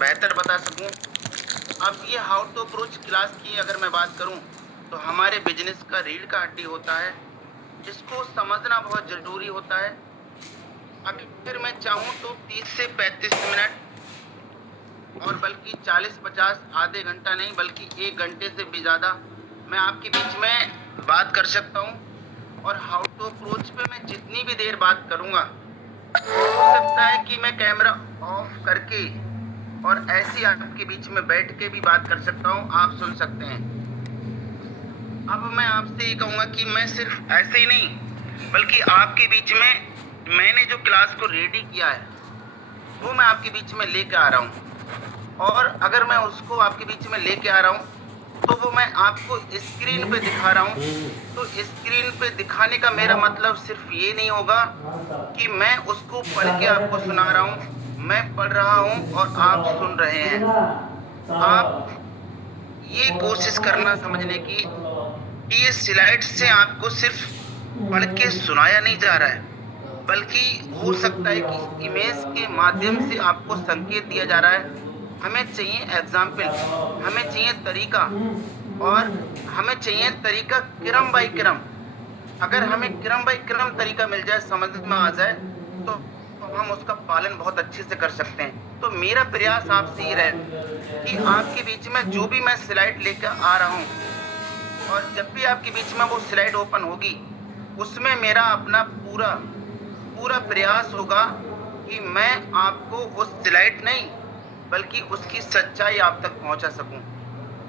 बेहतर बता सकूं। अब ये हाउ टू अप्रोच क्लास की अगर मैं बात करूं तो हमारे बिजनेस का रीढ़ का हड्डी होता है, जिसको समझना बहुत जरूरी होता है। अगर मैं चाहूं तो 30 से 35 मिनट और बल्कि 40-50 आधे घंटा नहीं बल्कि 1 घंटे से भी ज़्यादा मैं आपके बीच में बात कर सकता हूँ। और हाउ टू अप्रोच पे मैं जितनी भी देर बात करूँगा, हो सकता है कि मैं कैमरा ऑफ करके और ऐसे आपके बीच में बैठ के भी बात कर सकता हूँ, आप सुन सकते हैं। अब मैं आपसे ये कहूँगा कि मैं सिर्फ ऐसे ही नहीं बल्कि आपके बीच में मैंने जो क्लास को रेडी किया है वो मैं आपके बीच में लेके आ रहा हूँ। और अगर मैं उसको आपके बीच में लेके आ रहा हूँ तो वो मैं आपको स्क्रीन पे दिखा रहा हूँ। तो स्क्रीन पे दिखाने का मेरा मतलब सिर्फ ये नहीं होगा कि मैं उसको पढ़ के आपको सुना रहा हूँ, मैं पढ़ रहा हूँ और आप सुन रहे हैं। आप ये कोशिश करना समझने की कि ये स्लाइड से आपको सिर्फ पढ़ के सुनाया नहीं जा रहा है, बल्कि हो सकता है कि इमेज के माध्यम से आपको संकेत दिया जा रहा है। हमें चाहिए एग्जाम्पल, हमें चाहिए तरीका, और हमें चाहिए तरीका क्रम बाय क्रम। अगर हमें क्रम बाय क्रम तरीका मिल जाए, समझ में आ जाए, तो हम उसका पालन बहुत अच्छे से कर सकते हैं। तो मेरा प्रयास आपसे ये रहे कि आपके बीच में जो भी मैं स्लाइड लेकर आ रहा हूँ और जब भी आपके बीच में वो स्लाइड ओपन होगी, उसमें मेरा अपना पूरा पूरा प्रयास होगा कि मैं आपको उस स्लाइड नहीं बल्कि उसकी सच्चाई आप तक पहुंचा सकूं।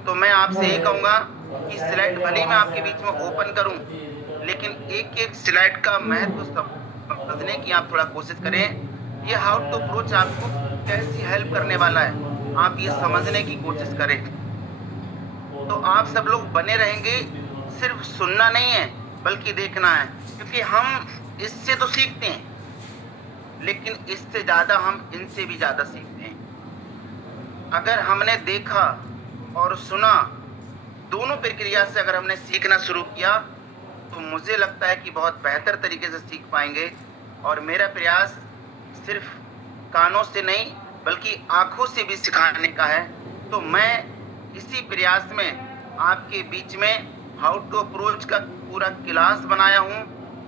तो मैं आपसे ये कहूंगा कि स्लाइड भले ही मैं आपके बीच में ओपन करूं, लेकिन एक एक स्लाइड का महत्व समझने की आप थोड़ा कोशिश करें। ये हाउ टू अप्रोच आपको कैसी हेल्प करने वाला है, आप ये समझने की कोशिश करें। तो आप सब लोग बने रहेंगे, सिर्फ सुनना नहीं है बल्कि देखना है, क्योंकि हम इससे तो सीखते हैं लेकिन इससे ज्यादा हम इनसे भी ज्यादा सीखते हैं। अगर हमने देखा और सुना, दोनों प्रक्रिया से अगर हमने सीखना शुरू किया तो मुझे लगता है कि बहुत बेहतर तरीके से सीख पाएंगे। और मेरा प्रयास सिर्फ कानों से नहीं बल्कि आंखों से भी सिखाने का है। तो मैं इसी प्रयास में आपके बीच में हाउ टू अप्रोच का पूरा क्लास बनाया हूँ,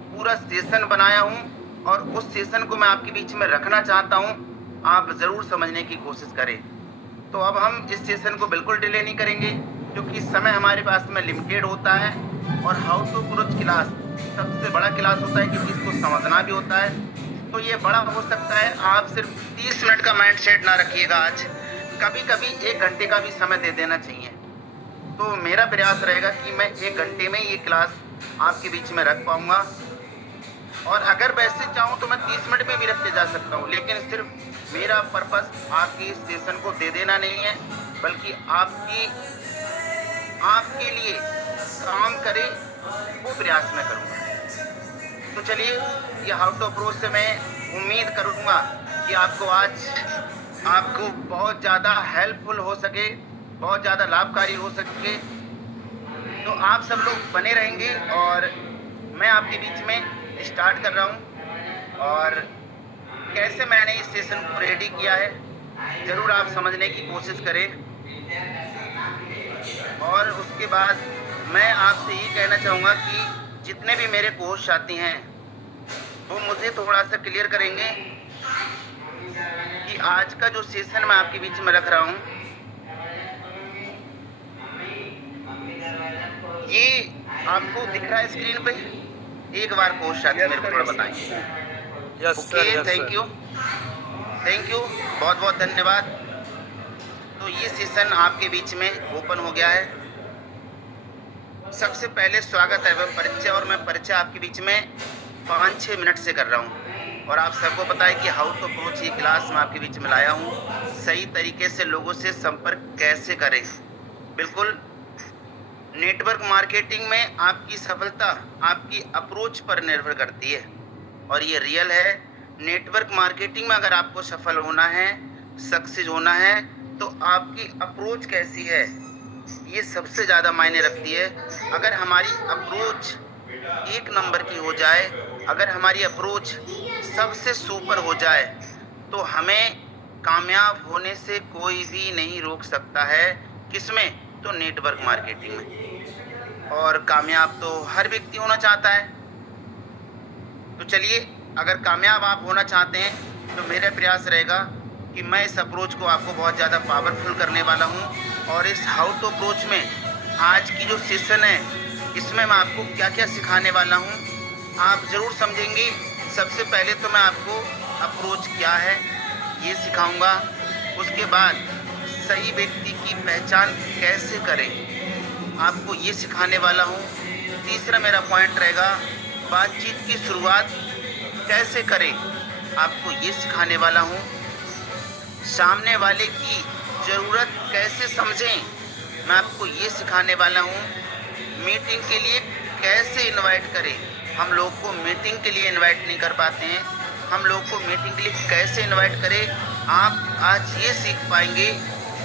पूरा सेशन बनाया हूँ, और उस सेशन को मैं आपके बीच में रखना चाहता हूँ। आप जरूर समझने की कोशिश करें। तो अब हम इस सेशन को बिल्कुल डिले नहीं करेंगे, क्योंकि समय हमारे पास में लिमिटेड होता है। और हाउ टू अप्रोच क्लास सबसे बड़ा क्लास होता है, क्योंकि इसको समझना भी होता है। तो ये बड़ा हो सकता है, आप सिर्फ 30 मिनट का माइंड सेट ना रखिएगा आज, कभी कभी 1 घंटे का भी समय दे देना चाहिए। तो मेरा प्रयास रहेगा कि मैं 1 घंटे में ये क्लास आपके बीच में रख पाऊंगा। और अगर वैसे चाहूँ तो मैं 30 मिनट में भी रख के जा सकता हूँ, लेकिन सिर्फ मेरा पर्पस आपकी इस सेशन को दे देना नहीं है, बल्कि आपके लिए काम करे वो प्रयास मैं करूँगा। तो चलिए, ये हाउ टू अप्रोच से मैं उम्मीद करूँगा कि आपको बहुत ज़्यादा हेल्पफुल हो सके, बहुत ज़्यादा लाभकारी हो सके। तो आप सब लोग बने रहेंगे और मैं आपके बीच में स्टार्ट कर रहा हूँ। और कैसे मैंने इस सेशन को रेडी किया है, जरूर आप समझने की कोशिश करें। और उसके बाद मैं आपसे ये कहना चाहूँगा कि जितने भी मेरे कोच साथी हैं वो मुझे थोड़ा सा क्लियर करेंगे कि आज का जो सेशन मैं आपके बीच में रख रहा हूँ, ये आपको दिख रहा है स्क्रीन पे? एक बार कोच साथी मेरे को थोड़ा बताएंगे। Yes sir, okay, yes thank sir. You, thank you, बहुत बहुत धन्यवाद। तो ये सेशन आपके बीच में ओपन हो गया है। सबसे पहले स्वागत एवं परिचय, और मैं परिचय आपके बीच में 5-6 मिनट से कर रहा हूँ। और आप सबको पता है कि हाउ टू अप्रोच ये क्लास मैं आपके बीच में लाया हूँ, सही तरीके से लोगों से संपर्क कैसे करें। बिल्कुल, नेटवर्क मार्केटिंग में आपकी सफलता आपकी अप्रोच पर निर्भर करती है, और ये रियल है। नेटवर्क मार्केटिंग में अगर आपको सफल होना है, सक्सेस होना है, तो आपकी अप्रोच कैसी है ये सबसे ज्यादा मायने रखती है। अगर हमारी अप्रोच 1 नंबर की हो जाए, अगर हमारी अप्रोच सबसे सुपर हो जाए, तो हमें कामयाब होने से कोई भी नहीं रोक सकता है। किसमें? तो नेटवर्क मार्केटिंग में। और कामयाब तो हर व्यक्ति होना चाहता है। तो चलिए, अगर कामयाब आप होना चाहते हैं तो मेरा प्रयास रहेगा कि मैं इस अप्रोच को आपको बहुत ज़्यादा पावरफुल करने वाला हूँ। और इस हाउ टू अप्रोच में आज की जो सेशन है, इसमें मैं आपको क्या क्या सिखाने वाला हूँ आप ज़रूर समझेंगे। सबसे पहले तो मैं आपको अप्रोच क्या है ये सिखाऊंगा। उसके बाद सही व्यक्ति की पहचान कैसे करें आपको ये सिखाने वाला हूँ। तीसरा मेरा पॉइंट रहेगा बातचीत की शुरुआत कैसे करें आपको ये सिखाने वाला हूँ। सामने वाले की ज़रूरत कैसे समझें मैं आपको ये सिखाने वाला हूँ। मीटिंग के लिए कैसे इनवाइट करें, हम लोग को मीटिंग के लिए इनवाइट नहीं कर पाते हैं, हम लोग को मीटिंग के लिए कैसे इनवाइट करें आप आज ये सीख पाएंगे।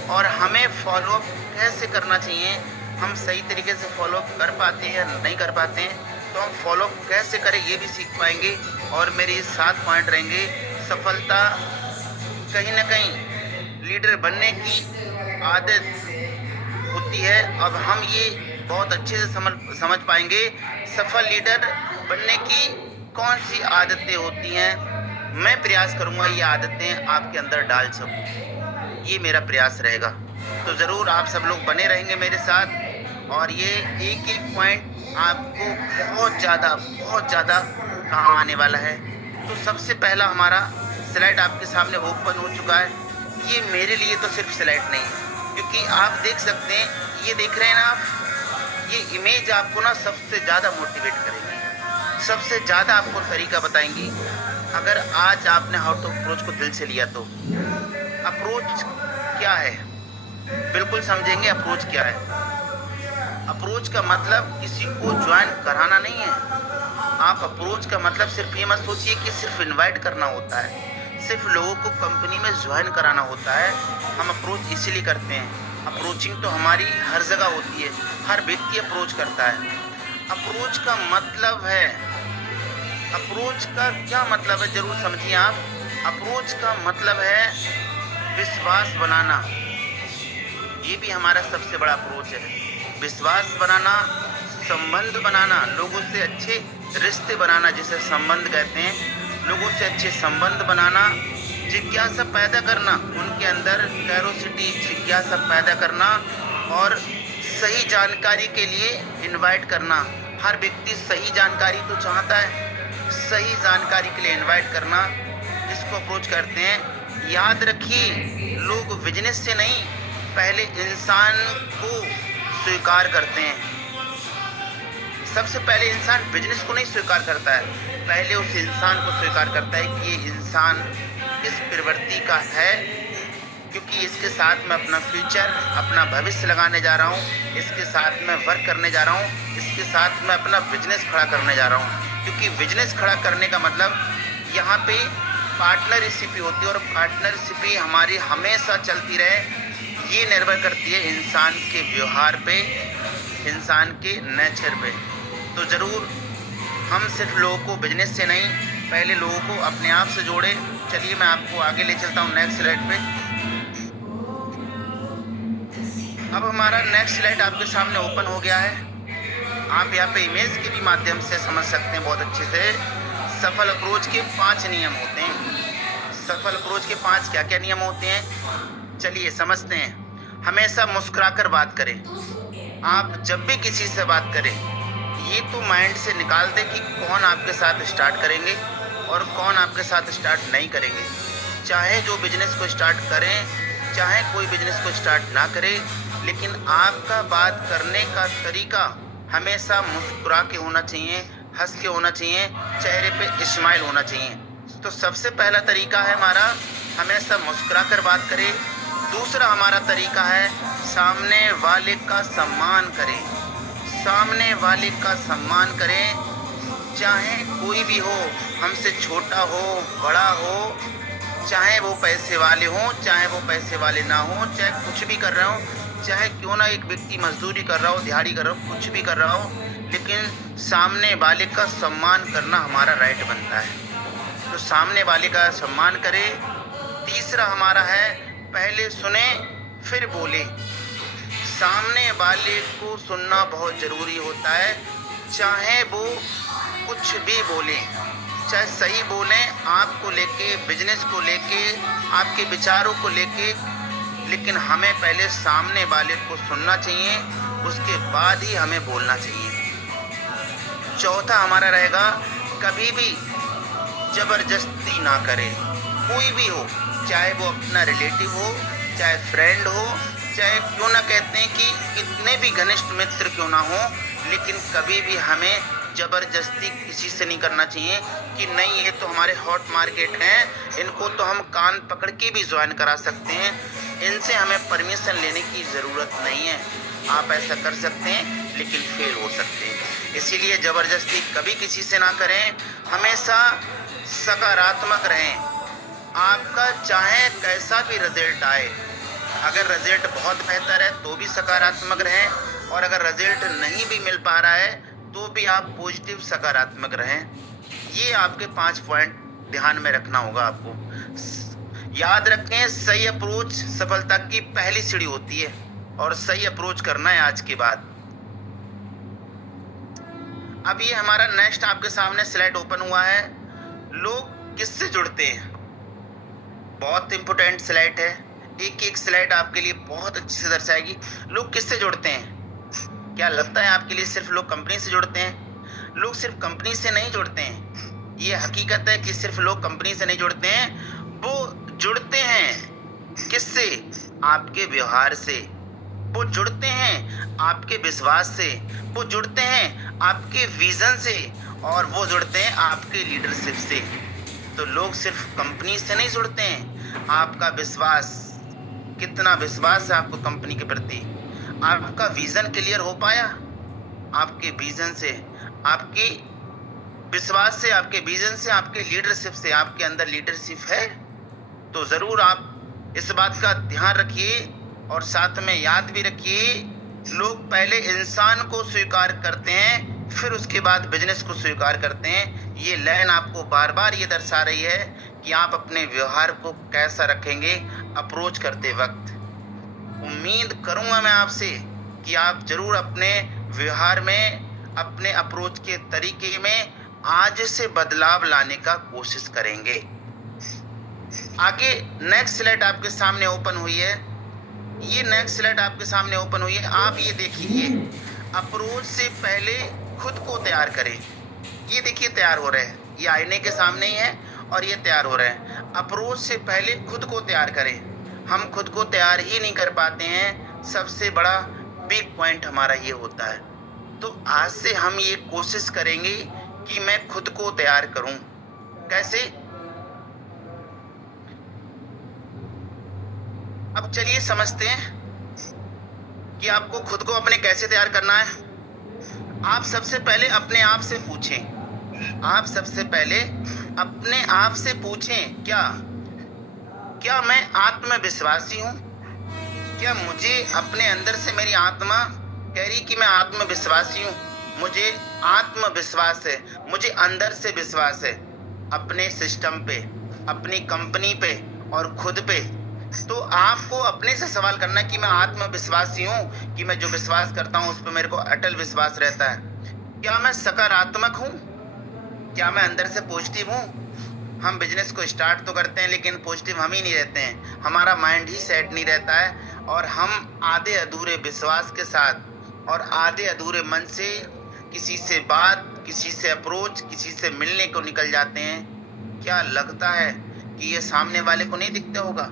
और हमें फॉलोअप कैसे करना चाहिए, हम सही तरीके से फॉलोअप कर पाते हैं या नहीं कर पाते हैं, तो हम फॉलोअप कैसे करें ये भी सीख पाएंगे। और मेरे ये 7 पॉइंट रहेंगे। सफलता कहीं ना कहीं लीडर बनने की आदत होती है। अब हम ये बहुत अच्छे से समझ पाएंगे सफल लीडर बनने की कौन सी आदतें होती हैं। मैं प्रयास करूंगा ये आदतें आपके अंदर डाल सकूं, ये मेरा प्रयास रहेगा। तो ज़रूर आप सब लोग बने रहेंगे मेरे साथ और ये एक एक पॉइंट आपको बहुत ज़्यादा काम आने वाला है। तो सबसे पहला हमारा स्लाइड आपके सामने ओपन हो चुका है। ये मेरे लिए तो सिर्फ स्लाइड नहीं है, क्योंकि आप देख सकते हैं, ये देख रहे हैं ना आप, ये इमेज आपको ना सबसे ज़्यादा मोटिवेट करेगी, सबसे ज़्यादा आपको तरीका बताएंगी। अगर आज आपने हाउ टू अप्रोच को दिल से लिया तो अप्रोच क्या है बिल्कुल समझेंगे। अप्रोच क्या है? अप्रोच का मतलब किसी को ज्वाइन कराना नहीं है। आप अप्रोच का मतलब सिर्फ ये मत सोचिए कि सिर्फ इनवाइट करना होता है, सिर्फ लोगों को कंपनी में ज्वाइन कराना होता है। हम अप्रोच इसीलिए करते हैं। अप्रोचिंग तो हमारी हर जगह होती है, हर व्यक्ति अप्रोच करता है। अप्रोच का मतलब है, अप्रोच का क्या मतलब है जरूर समझिए आप। अप्रोच का मतलब है विश्वास बनाना, ये भी हमारा सबसे बड़ा अप्रोच है। विश्वास बनाना, संबंध बनाना, लोगों से अच्छे रिश्ते बनाना जिसे संबंध कहते हैं, लोगों से अच्छे संबंध बनाना, जिज्ञासा पैदा करना, उनके अंदर क्यूरोसिटी जिज्ञासा पैदा करना और सही जानकारी के लिए इनवाइट करना। हर व्यक्ति सही जानकारी तो चाहता है, सही जानकारी के लिए इनवाइट करना, इसको अप्रोच करते हैं। याद रखिए, लोग बिजनेस से नहीं, पहले इंसान को स्वीकार करते हैं। सबसे पहले इंसान बिजनेस को नहीं स्वीकार करता है, पहले उस इंसान को स्वीकार करता है कि ये इंसान किस प्रवृत्ति का है, क्योंकि इसके साथ मैं अपना फ्यूचर, अपना भविष्य लगाने जा रहा हूँ, इसके साथ मैं वर्क करने जा रहा हूँ, इसके साथ मैं अपना बिजनेस खड़ा करने जा रहा हूँ। क्योंकि बिजनेस खड़ा करने का मतलब यहाँ पे पार्टनरशिप होती है, और पार्टनरशिप हमारी हमेशा चलती रहे, ये निर्भर करती है इंसान के व्यवहार पे, इंसान के नेचर पे। तो ज़रूर हम सिर्फ लोगों को बिजनेस से नहीं, पहले लोगों को अपने आप से जोड़े। चलिए मैं आपको आगे ले चलता हूँ नेक्स्ट स्लाइड पे। अब हमारा नेक्स्ट स्लाइड आपके सामने ओपन हो गया है। आप यहाँ पे इमेज के भी माध्यम से समझ सकते हैं बहुत अच्छे से। सफल अप्रोच के 5 नियम होते हैं। सफल अप्रोच के 5 क्या क्या नियम होते हैं, चलिए समझते हैं। हमेशा मुस्कुराकर बात करें। आप जब भी किसी से बात करें, ये तो माइंड से निकाल दें कि कौन आपके साथ स्टार्ट करेंगे और कौन आपके साथ स्टार्ट नहीं करेंगे। चाहे जो बिजनेस को स्टार्ट करें, चाहे कोई बिजनेस को स्टार्ट ना करें, लेकिन आपका बात करने का तरीका हमेशा मुस्कुरा के होना चाहिए, हंस के होना चाहिए, चेहरे पे स्माइल होना चाहिए। तो सबसे पहला तरीका है हमारा, हमेशा मुस्कुरा कर बात करें। दूसरा हमारा तरीका है, सामने वाले का सम्मान करें। सामने वाले का सम्मान करें, चाहे कोई भी हो, हमसे छोटा हो, बड़ा हो, चाहे वो पैसे वाले हों, चाहे वो पैसे वाले ना हो, चाहे कुछ भी कर रहे हो, चाहे क्यों ना एक व्यक्ति मजदूरी कर रहा हो, दिहाड़ी कर रहा हो, कुछ भी कर रहा हो, लेकिन सामने वाले का सम्मान करना हमारा राइट बनता है। तो सामने वाले का सम्मान करें। तीसरा हमारा है पहले सुने फिर बोले। सामने वाले को सुनना बहुत जरूरी होता है, चाहे वो कुछ भी बोले, चाहे सही बोले आपको लेके, बिजनेस को लेके, आपके विचारों को लेके, लेकिन हमें पहले सामने वाले को सुनना चाहिए, उसके बाद ही हमें बोलना चाहिए। चौथा हमारा रहेगा कभी भी जबरदस्ती ना करें, कोई भी हो, चाहे वो अपना रिलेटिव हो, चाहे फ्रेंड हो, चाहे क्यों ना कहते हैं कि कितने भी घनिष्ठ मित्र क्यों ना हो, लेकिन कभी भी हमें जबरदस्ती किसी से नहीं करना चाहिए कि नहीं ये तो हमारे हॉट मार्केट हैं, इनको तो हम कान पकड़ के भी ज्वाइन करा सकते हैं, इनसे हमें परमिशन लेने की ज़रूरत नहीं है। आप ऐसा कर सकते हैं लेकिन फेल हो सकते हैं। इसीलिए ज़बरदस्ती कभी किसी से ना करें, हमेशा सकारात्मक रहें। आपका चाहे कैसा भी रिजल्ट आए, अगर रिजल्ट बहुत बेहतर है तो भी सकारात्मक रहें, और अगर रिजल्ट नहीं भी मिल पा रहा है तो भी आप पॉजिटिव सकारात्मक रहें। ये आपके 5 पॉइंट ध्यान में रखना होगा आपको। याद रखें, सही अप्रोच सफलता की पहली सीढ़ी होती है, और सही अप्रोच करना है आज के बाद। अब ये हमारा नेक्स्ट आपके सामने स्लाइड ओपन हुआ है, लोग किससे जुड़ते हैं। बहुत इंपॉर्टेंट स्लाइड है, एक एक स्लाइड आपके लिए बहुत अच्छे से दर्शाएगी। लोग किससे जुड़ते हैं? क्या लगता है आपके लिए सिर्फ लोग कंपनी से जुड़ते हैं? लोग सिर्फ कंपनी से नहीं जुड़ते हैं, ये हकीकत है कि सिर्फ लोग कंपनी से नहीं जुड़ते हैं, वो जुड़ते हैं किससे? आपके व्यवहार से, वो जुड़ते हैं आपके विश्वास से, वो जुड़ते हैं आपके विजन से, और वो जुड़ते हैं आपके लीडरशिप से। तो लोग सिर्फ कंपनी से नहीं जुड़ते हैं, आपका विश्वास, कितना विश्वास है आपको कंपनी के प्रति, आपका विजन क्लियर हो पाया, आपके विजन से, आपके विश्वास से, आपके विजन से, आपके लीडरशिप से, आपके अंदर लीडरशिप है, तो जरूर आप इस बात का ध्यान रखिए और साथ में याद भी रखिए, लोग पहले इंसान को स्वीकार करते हैं, फिर उसके बाद बिजनेस को स्वीकार करते हैं। ये लाइन आपको बार बार ये दर्शा रही है कि आप अपने व्यवहार को कैसा रखेंगे अप्रोच करते वक्त। उम्मीद करूंगा मैं आपसे कि आप जरूर अपने व्यवहार में, अपने अप्रोच के तरीके में आज से बदलाव लाने का कोशिश करेंगे। आगे नेक्स्ट स्लाइड आपके सामने ओपन हुई है, ये नेक्स्ट स्लाइड आपके सामने ओपन हुई है। आप ये देखिए, अप्रोच से पहले खुद को तैयार करें। ये देखिए तैयार हो रहे हैं, ये आईने के सामने ही है और ये तैयार हो रहे हैं। अप्रोच से पहले खुद को तैयार करें। हम खुद को तैयार ही नहीं कर पाते हैं, सबसे बड़ा बिग पॉइंट हमारा ये होता है। तो आज से हम ये कोशिश करेंगे कि मैं खुद को तैयार करूं। कैसे? अब चलिए समझते हैं कि आपको खुद को अपने कैसे तैयार करना है। आप सबसे पहले अपने आप से पूछें, आप सबसे पहले अपने आप से पूछें, क्या मैं आत्मविश्वासी हूं? क्या मुझे अपने अंदर से मेरी आत्मा कह रही कि मैं आत्मविश्वासी हूं? मुझे आत्मविश्वास है, मुझे अंदर से विश्वास है अपने सिस्टम पे, अपनी कंपनी पे और खुद पे। तो आपको अपने से सवाल करना कि मैं आत्मविश्वासी हूँ, कि मैं जो विश्वास करता हूँ उस पर मेरे को अटल विश्वास रहता है। क्या मैं सकारात्मक हूँ? क्या मैं अंदर से पॉजिटिव हूँ? हम बिजनेस को स्टार्ट तो करते हैं लेकिन पॉजिटिव हम ही नहीं रहते हैं, हमारा माइंड ही सेट नहीं रहता है, और हम आधे अधूरे विश्वास के साथ और आधे अधूरे मन से किसी से बात, किसी से अप्रोच, किसी से मिलने को निकल जाते हैं। क्या लगता है कि ये सामने वाले को नहीं दिखता होगा?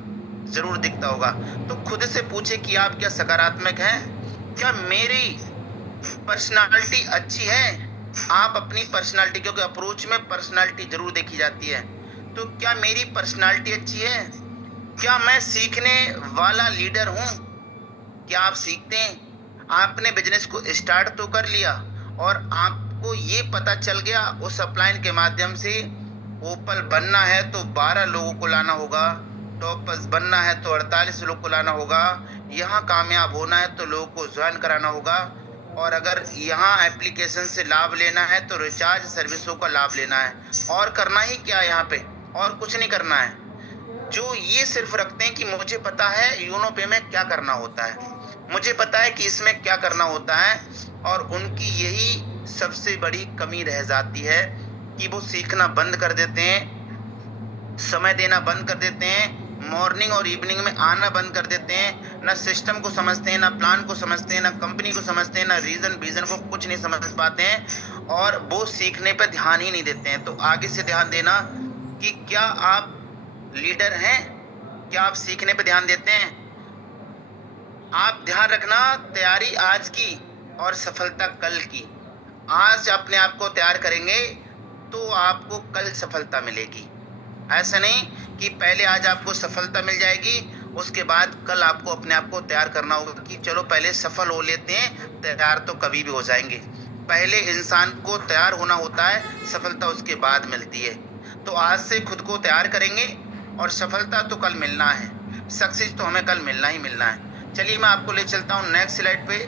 जरूर दिखता होगा। तो खुद से पूछे कि आप क्या सकारात्मक हैं? क्या मेरी पर्सनालिटी अच्छी है? आप अपनी पर्सनालिटी, क्योंकि अप्रोच में पर्सनालिटी जरूर देखी जाती है, तो क्या मेरी पर्सनालिटी अच्छी है? क्या मैं सीखने वाला लीडर हूं? क्या आप सीखते हैं? आपने बिजनेस को स्टार्ट तो कर लिया और आपको ये पता चल गया उस अपलाइन के माध्यम से, ओपल बनना है तो 12 लोगों को लाना होगा, टॉपर्स बनना है तो 48 लोग को लाना होगा, यहाँ कामयाब होना है तो लोगों को ज्वाइन कराना होगा, और अगर यहाँ एप्लीकेशन से लाभ लेना है तो रिचार्ज सर्विसों का लाभ लेना है। और करना ही क्या है यहाँ पे? और कुछ नहीं करना है। जो ये सिर्फ रखते हैं कि मुझे पता है योनो पे में क्या करना होता है, मुझे पता है कि इसमें क्या करना होता है, और उनकी यही सबसे बड़ी कमी रह जाती है कि वो सीखना बंद कर देते हैं, समय देना बंद कर देते हैं, मॉर्निंग और इवनिंग में आना बंद कर देते हैं, ना सिस्टम को समझते हैं, ना प्लान को समझते हैं, ना कंपनी को समझते हैं, ना रीजन विजन को कुछ नहीं समझ पाते हैं, और वो सीखने पर ध्यान ही नहीं देते हैं। तो आगे से ध्यान देना कि क्या आप लीडर हैं, क्या आप सीखने पे ध्यान देते हैं? आप ध्यान रखना, तैयारी आज की और सफलता कल की। आज अपने आप को तैयार करेंगे तो आपको कल सफलता मिलेगी। ऐसा नहीं कि पहले आज आपको सफलता मिल जाएगी, उसके बाद कल आपको अपने आप को तैयार करना होगा कि चलो पहले सफल हो लेते हैं, तैयार तो कभी भी हो जाएंगे। पहले इंसान को तैयार होना होता है, सफलता उसके बाद मिलती है। तो आज से खुद को तैयार करेंगे, और सफलता तो कल मिलना है, सक्सेस तो हमें कल मिलना ही मिलना है। चलिए मैं आपको ले चलता हूँ नेक्स्ट स्लाइड पे।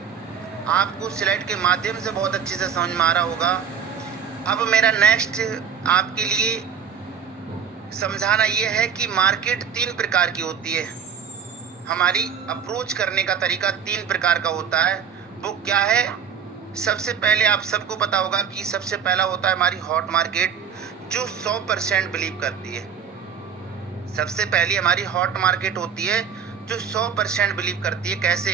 आपको स्लाइड के माध्यम से बहुत अच्छे से समझ में आ रहा होगा। अब मेरा नेक्स्ट आपके लिए समझाना यह है कि मार्केट 3 प्रकार की होती है। हमारी अप्रोच करने का तरीका 3 प्रकार का होता है। वो क्या है? सबसे पहले आप सबको पता होगा कि सबसे पहला होता है हमारी हॉट मार्केट, जो 100% बिलीव करती है। सबसे पहली हमारी हॉट मार्केट होती है जो 100% बिलीव करती है। कैसे?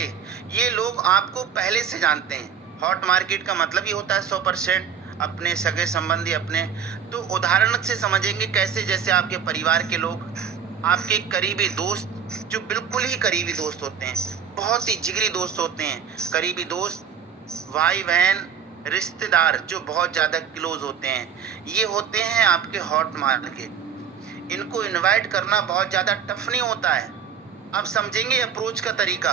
ये लोग आपको पहले से जानते हैं। हॉट मार्केट का मतलब ये होता है 100%, अपने सगे संबंधी अपने। तो उदाहरण से समझेंगे कैसे? जैसे आपके परिवार के लोग, आपके करीबी दोस्त, जो बिल्कुल ही करीबी दोस्त होते हैं, बहुत ही जिगरी दोस्त होते हैं, करीबी दोस्त, भाई बहन, रिश्तेदार जो बहुत ज्यादा क्लोज होते हैं, ये होते हैं आपके हॉट मार्केट। इनको इनवाइट करना बहुत ज्यादा टफ नहीं होता है। अब समझेंगे अप्रोच का तरीका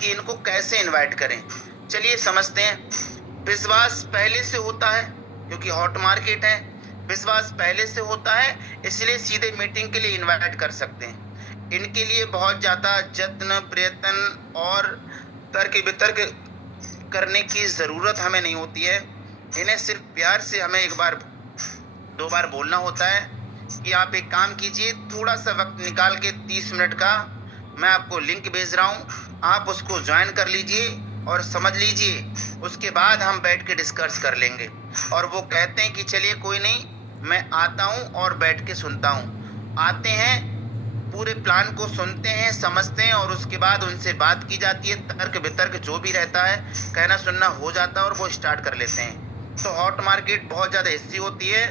कि इनको कैसे इनवाइट करें। चलिए समझते हैं। विश्वास पहले से होता है, क्योंकि हॉट मार्केट है, विश्वास पहले से होता है, इसलिए सीधे मीटिंग के लिए इनवाइट कर सकते हैं। इनके लिए बहुत ज्यादा जत्न प्रयत्न और तर्क वितर्क करने की जरूरत हमें नहीं होती है। इन्हें सिर्फ प्यार से हमें एक बार दो बार बोलना होता है कि आप एक काम कीजिए, थोड़ा सा वक्त निकाल के 30 मिनट का मैं आपको लिंक भेज रहा हूँ, आप उसको ज्वाइन कर लीजिए और समझ लीजिए। उसके बाद हम बैठ के डिस्कस कर लेंगे। और वो कहते हैं कि चलिए कोई नहीं, मैं आता हूँ और बैठ के सुनता हूँ। आते हैं, पूरे प्लान को सुनते हैं, समझते हैं, और उसके बाद उनसे बात की जाती है। तर्क वितर्क जो भी रहता है, कहना सुनना हो जाता है और वो स्टार्ट कर लेते हैं। तो हॉट मार्केट बहुत ज्यादा हिस्सी होती है,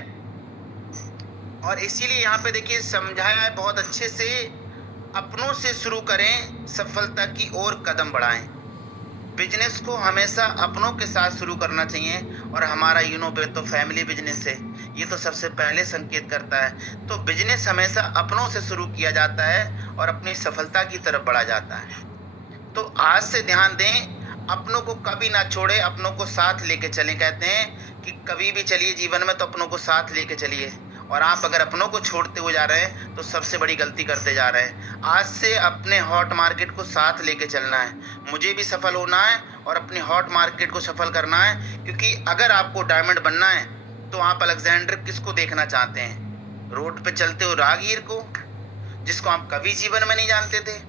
और इसीलिए यहाँ पे देखिए समझाया है बहुत अच्छे से। अपनों से शुरू करें, सफलता की ओर कदम बढ़ाएं। बिजनेस को हमेशा अपनों के साथ शुरू करना चाहिए, और हमारा पे तो फैमिली बिजनेस है, ये तो सबसे पहले संकेत करता है। तो बिजनेस हमेशा अपनों से शुरू किया जाता है और अपनी सफलता की तरफ बढ़ा जाता है। तो आज से ध्यान दें, अपनों को कभी ना छोड़े, अपनों को साथ लेके चलें। कहते हैं कि कभी भी चलिए जीवन में तो अपनों को साथ लेके चलिए, और आप अगर अपनों को छोड़ते हुए जा रहे हैं तो सबसे बड़ी गलती करते जा रहे हैं। आज से अपने हॉट मार्केट को साथ लेके चलना है। मुझे भी सफल होना है और अपनी हॉट मार्केट को सफल करना है, क्योंकि अगर आपको डायमंड बनना है तो आप अलेक्जेंडर किसको देखना चाहते हैं? रोड पे चलते हुए राहगीर को, जिसको आप कभी जीवन में नहीं जानते थे।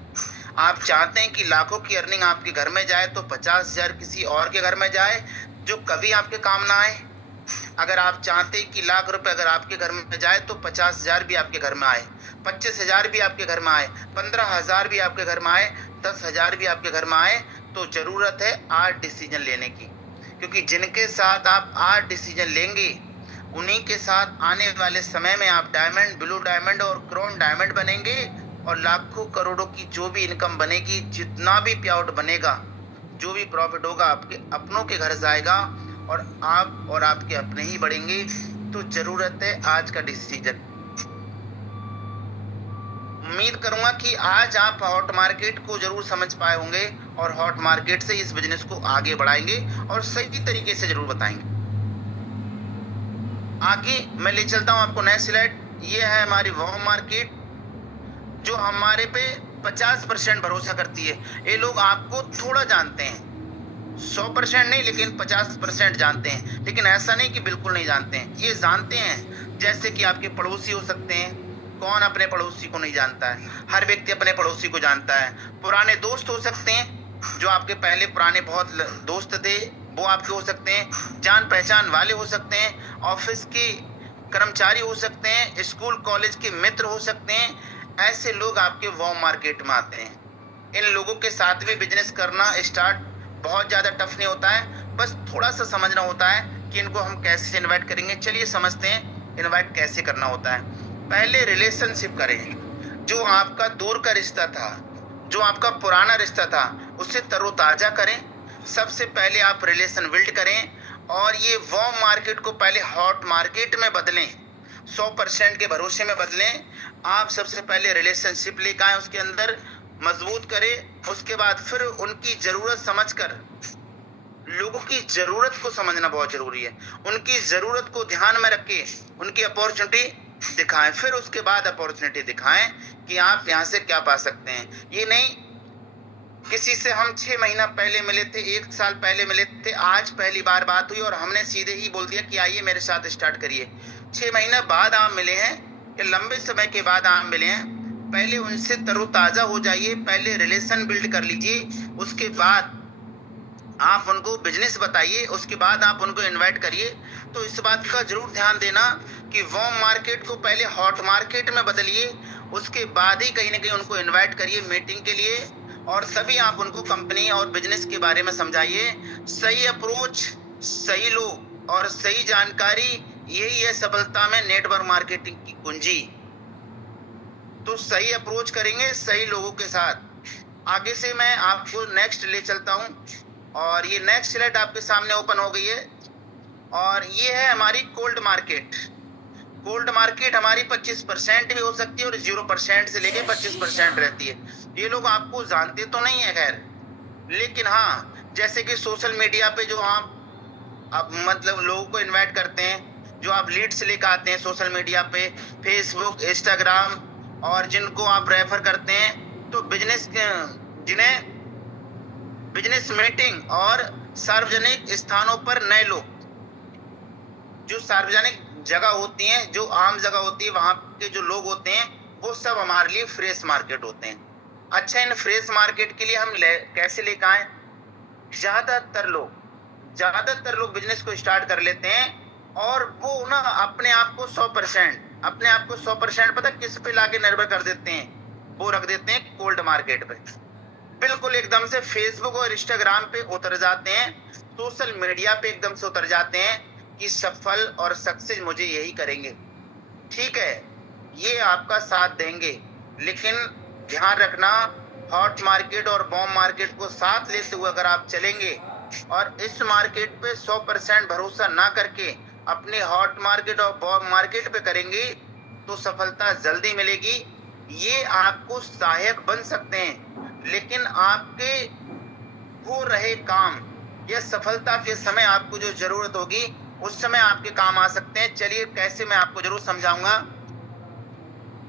आप चाहते हैं कि लाखों की अर्निंग आपके घर में जाए तो 50,000 किसी और के घर में जाए जो कभी आपके काम ना आए। अगर आप चाहते हैं कि लाख रुपए अगर आपके घर में जाए तो 50,000 भी आपके घर में आए, 25,000 भी आपके घर में आए, 15,000 भी आपके घर में आए, 10,000 भी आपके घर में आए, तो जरूरत है आज डिसीजन लेने की। क्योंकि जिनके साथ आप आज डिसीजन लेंगे, उन्हीं के साथ आने वाले समय में आप डायमंड, ब्लू डायमंड और क्राउन डायमंड बनेंगे। और लाखों करोड़ों की जो भी इनकम बनेगी, जितना भी पेआउट बनेगा, जो भी प्रॉफिट होगा, आपके अपनों के घर जाएगा, और आप और आपके अपने ही बढ़ेंगे। तो जरूरत है आज का डिसीजन। उम्मीद करूंगा कि आज आप हॉट मार्केट को जरूर समझ पाए होंगे, और हॉट मार्केट से इस बिजनेस को आगे बढ़ाएंगे और सही तरीके से जरूर बताएंगे। आगे मैं ले चलता हूं आपको नेक्स्ट स्लाइड। ये है हमारी वह मार्केट जो हमारे पे 50% भरोसा करती है। ये लोग आपको थोड़ा जानते हैं, 100% नहीं, लेकिन 50% जानते हैं। लेकिन ऐसा नहीं कि बिल्कुल नहीं जानते हैं, ये जानते हैं। जैसे कि आपके पड़ोसी हो सकते हैं, कौन अपने पड़ोसी को नहीं जानता है? हर व्यक्ति अपने पड़ोसी को जानता है। पुराने दोस्त हो सकते हैं, जो आपके पहले पुराने बहुत दोस्त थे, वो आपके हो सकते हैं। जान पहचान वाले हो सकते हैं, ऑफिस के कर्मचारी हो सकते हैं, स्कूल कॉलेज के मित्र हो सकते हैं। ऐसे लोग आपके वार्म मार्केट में आते हैं। इन लोगों के साथ भी बिजनेस करना स्टार्ट बहुत ज्यादा टफ नहीं होता है। बस थोड़ा सा समझना होता है कि इनको हम कैसे इनवाइट करेंगे। चलिए समझते हैं इनवाइट कैसे करना होता है। पहले रिलेशनशिप करें। जो आपका दूर का रिश्ता था, जो आपका पुराना रिश्ता था, उसे तरोताजा करें। सबसे पहले आप रिलेशन बिल्ड करें और ये वार्म मार्केट को पहले हॉट मार्केट में बदलें। 100% के भरोसे में बदलें। आप सबसे पहले रिलेशनशिप लेकर आए, उसके अंदर मजबूत करें। उसके बाद फिर उनकी जरूरत समझकर, लोगों की जरूरत को समझना बहुत जरूरी है। उनकी जरूरत को ध्यान में रख के उनकी अपॉर्चुनिटी दिखाएं। फिर उसके बाद अपॉर्चुनिटी दिखाएं कि आप यहाँ से क्या पा सकते हैं। ये नहीं किसी से हम 6 महीना पहले मिले थे, 1 साल पहले मिले थे, आज पहली बार बात हुई और हमने सीधे ही बोल दिया कि आइए मेरे साथ स्टार्ट करिए। 6 महीने बाद आप मिले हैं या लंबे समय के बाद आप मिले हैं, पहले उनसे तरोताजा हो जाइए, पहले रिलेशन बिल्ड कर लीजिए। उसके बाद आप उनको बिजनेस बताइए, उसके बाद आप उनको इनवाइट करिए। तो इस बात का जरूर ध्यान देना कि वार्म मार्केट को पहले हॉट मार्केट में बदलिए, उसके बाद ही कहीं ना कहीं उनको इनवाइट करिए मीटिंग के लिए, और तभी आप उनको कंपनी और बिजनेस के बारे में समझाइए। सही अप्रोच, सही लोग और सही जानकारी, यही है सफलता में नेटवर्क मार्केटिंग की कुंजी। तो सही अप्रोच करेंगे सही लोगों के साथ। आगे से मैं आपको नेक्स्ट ले चलता हूं और ये नेक्स्ट स्लाइड आपके सामने ओपन हो गई है और ये है हमारी कोल्ड मार्केट। कोल्ड मार्केट हमारी 25% भी हो सकती है और 0% से लेके 25% रहती है। ये लोग आपको जानते तो नहीं है खैर, लेकिन हाँ, जैसे कि सोशल मीडिया पे जो आप मतलब लोगों को इनवाइट करते हैं, जो आप लीड्स लेकर आते हैं सोशल मीडिया पे, फेसबुक, इंस्टाग्राम, और जिनको आप रेफर करते हैं, तो जिन्हें बिजनेस मीटिंग और सार्वजनिक स्थानों पर नए लोग, जो सार्वजनिक जगह होती हैं, जो आम जगह होती है, वहां के जो लोग होते हैं, वो सब हमारे लिए फ्रेश मार्केट होते हैं। अच्छा, इन फ्रेश मार्केट के लिए हम कैसे लेकर आए? ज्यादातर लोग बिजनेस को स्टार्ट कर लेते हैं और वो ना अपने आप को 100% पता किस पे लाके निर्भर कर देते हैं? वो रख देते हैं कोल्ड मार्केट पे। बिल्कुल एकदम से फेसबुक और इंस्टाग्राम पे उतर जाते हैं, सोशल मीडिया पे एकदम से उतर जाते हैं कि सफल और सक्सेस मुझे यही करेंगे। ठीक है, ये आपका साथ देंगे, लेकिन ध्यान रखना, हॉट मार्केट और बॉम्ब मार्केट को साथ लेते हुए अगर आप चलेंगे और इस मार्केट पे 100% भरोसा ना करके अपने हॉट मार्केट और बॉम्ब मार्केट पे करेंगे, तो सफलता जल्दी मिलेगी। ये आपको सहायक बन सकते हैं, लेकिन आपके वो रहे काम या सफलता के समय आपको जो जरूरत होगी, उस समय आपके काम आ सकते हैं। चलिए कैसे, मैं आपको जरूर समझाऊंगा।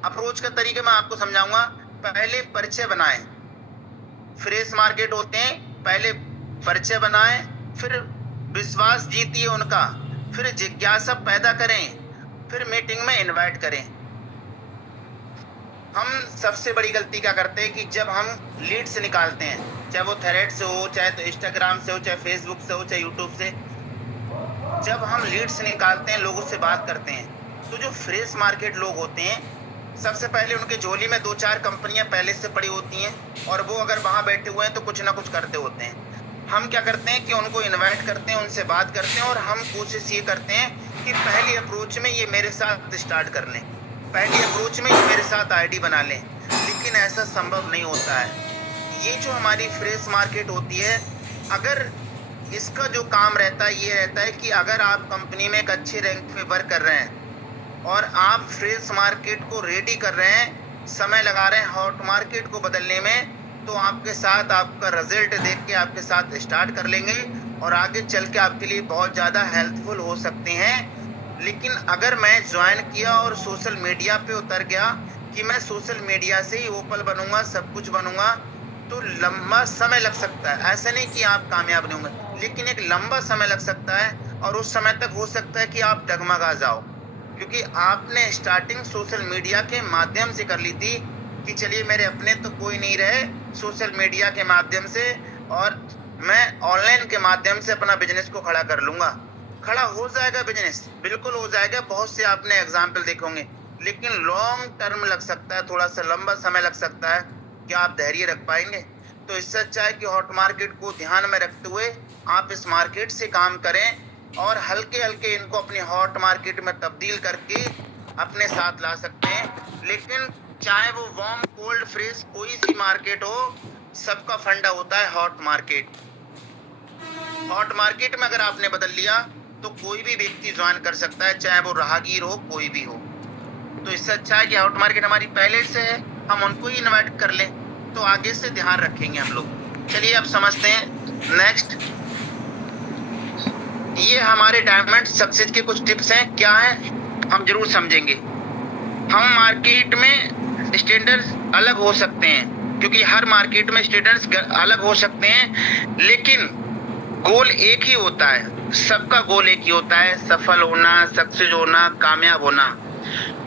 अप्रोच का तरीका मैं आपको समझाऊंगा। पहले परिचय बनाएं। फ्रेश मार्केट होते हैं, पहले परिचय बनाएं, फिर विश्वास जीतिए उनका, फिर जिज्ञासा पैदा करें, फिर मीटिंग में इनवाइट करें। हम सबसे बड़ी गलती क्या करते हैं कि जब हम लीड्स निकालते हैं, चाहे वो थ्रेड से हो, चाहे तो इंस्टाग्राम से हो, चाहे फेसबुक से हो, चाहे यूट्यूब से, जब हम लीड्स निकालते हैं, लोगों से बात करते हैं, तो जो फ्रेश मार्केट लोग होते हैं, सबसे पहले उनके झोली में 2-4 कंपनियां पहले से पड़ी होती हैं और वो अगर वहां बैठे हुए हैं तो कुछ ना कुछ करते होते हैं। हम क्या करते हैं कि उनको इनवाइट करते हैं, उनसे बात करते हैं और हम कोशिश ये करते हैं कि पहली अप्रोच में ये मेरे साथ स्टार्ट कर लें, पहली अप्रोच में ये मेरे साथ आईडी बना लें, लेकिन ऐसा संभव नहीं होता है। ये जो हमारी फ्रेश मार्केट होती है, अगर इसका जो काम रहता है ये रहता है कि अगर आप कंपनी में एक अच्छे रैंक पे वर्क कर रहे हैं और आप फ्रेश मार्केट को रेडी कर रहे हैं, समय लगा रहे हैं हॉट मार्केट को बदलने में, तो आपके साथ आपका रिजल्ट देख के आपके साथ स्टार्ट कर लेंगे और आगे चल के आपके लिए बहुत ज़्यादा हेल्पफुल हो सकते हैं। लेकिन अगर मैं ज्वाइन किया और सोशल मीडिया पे उतर गया कि मैं सोशल मीडिया से ही ओपन बनूंगा, सब कुछ बनूंगा, तो लंबा समय लग सकता है। ऐसा नहीं कि आप कामयाब नहीं होंगे, लेकिन एक लंबा समय लग सकता है और उस समय तक हो सकता है कि आप डगमगा जाओ। क्योंकि आपने स्टार्टिंग सोशल मीडिया के माध्यम से कर ली थी कि चलिए मेरे अपने तो कोई नहीं रहे, सोशल मीडिया के माध्यम से और मैं ऑनलाइन के माध्यम से अपना बिजनेस को खड़ा कर लूंगा। खड़ा हो जाएगा बिजनेस, बिल्कुल हो जाएगा, बहुत से आपने एग्जाम्पल देखे होंगे, लेकिन लॉन्ग टर्म लग सकता है, थोड़ा सा लंबा समय लग सकता है। क्या आप धैर्य रख पाएंगे? तो इससे अच्छा है कि हॉट मार्केट को ध्यान में रखते हुए आप इस मार्केट से काम करें और हल्के हल्के इनको अपनी हॉट मार्केट में तब्दील करके अपने साथ ला सकते हैं। लेकिन चाहे वो वार्म कोल्ड फ्रेश कोई सी मार्केट हो, सबका फंडा होता है हॉट मार्केट। हॉट मार्केट में अगर आपने बदल लिया तो कोई भी व्यक्ति ज्वाइन कर सकता है, चाहे वो राहगीर हो, कोई भी हो। तो इससे अच्छा है कि हॉट मार्केट हमारी पहले से है, हम उनको ही इनवाइट कर लें, तो आगे से ध्यान रखेंगे हम लोग। चलिए अब समझते हैं नेक्स्ट। ये हमारे डायमंड सक्सेस के कुछ टिप्स हैं, क्या है हम जरूर समझेंगे। हम मार्केट में स्टैंडर्ड्स अलग हो सकते हैं, क्योंकि हर मार्केट में स्टैंडर्ड्स अलग हो सकते हैं, लेकिन गोल एक ही होता है, सबका गोल एक ही होता है, सफल होना, सक्सेस होना, कामयाब होना,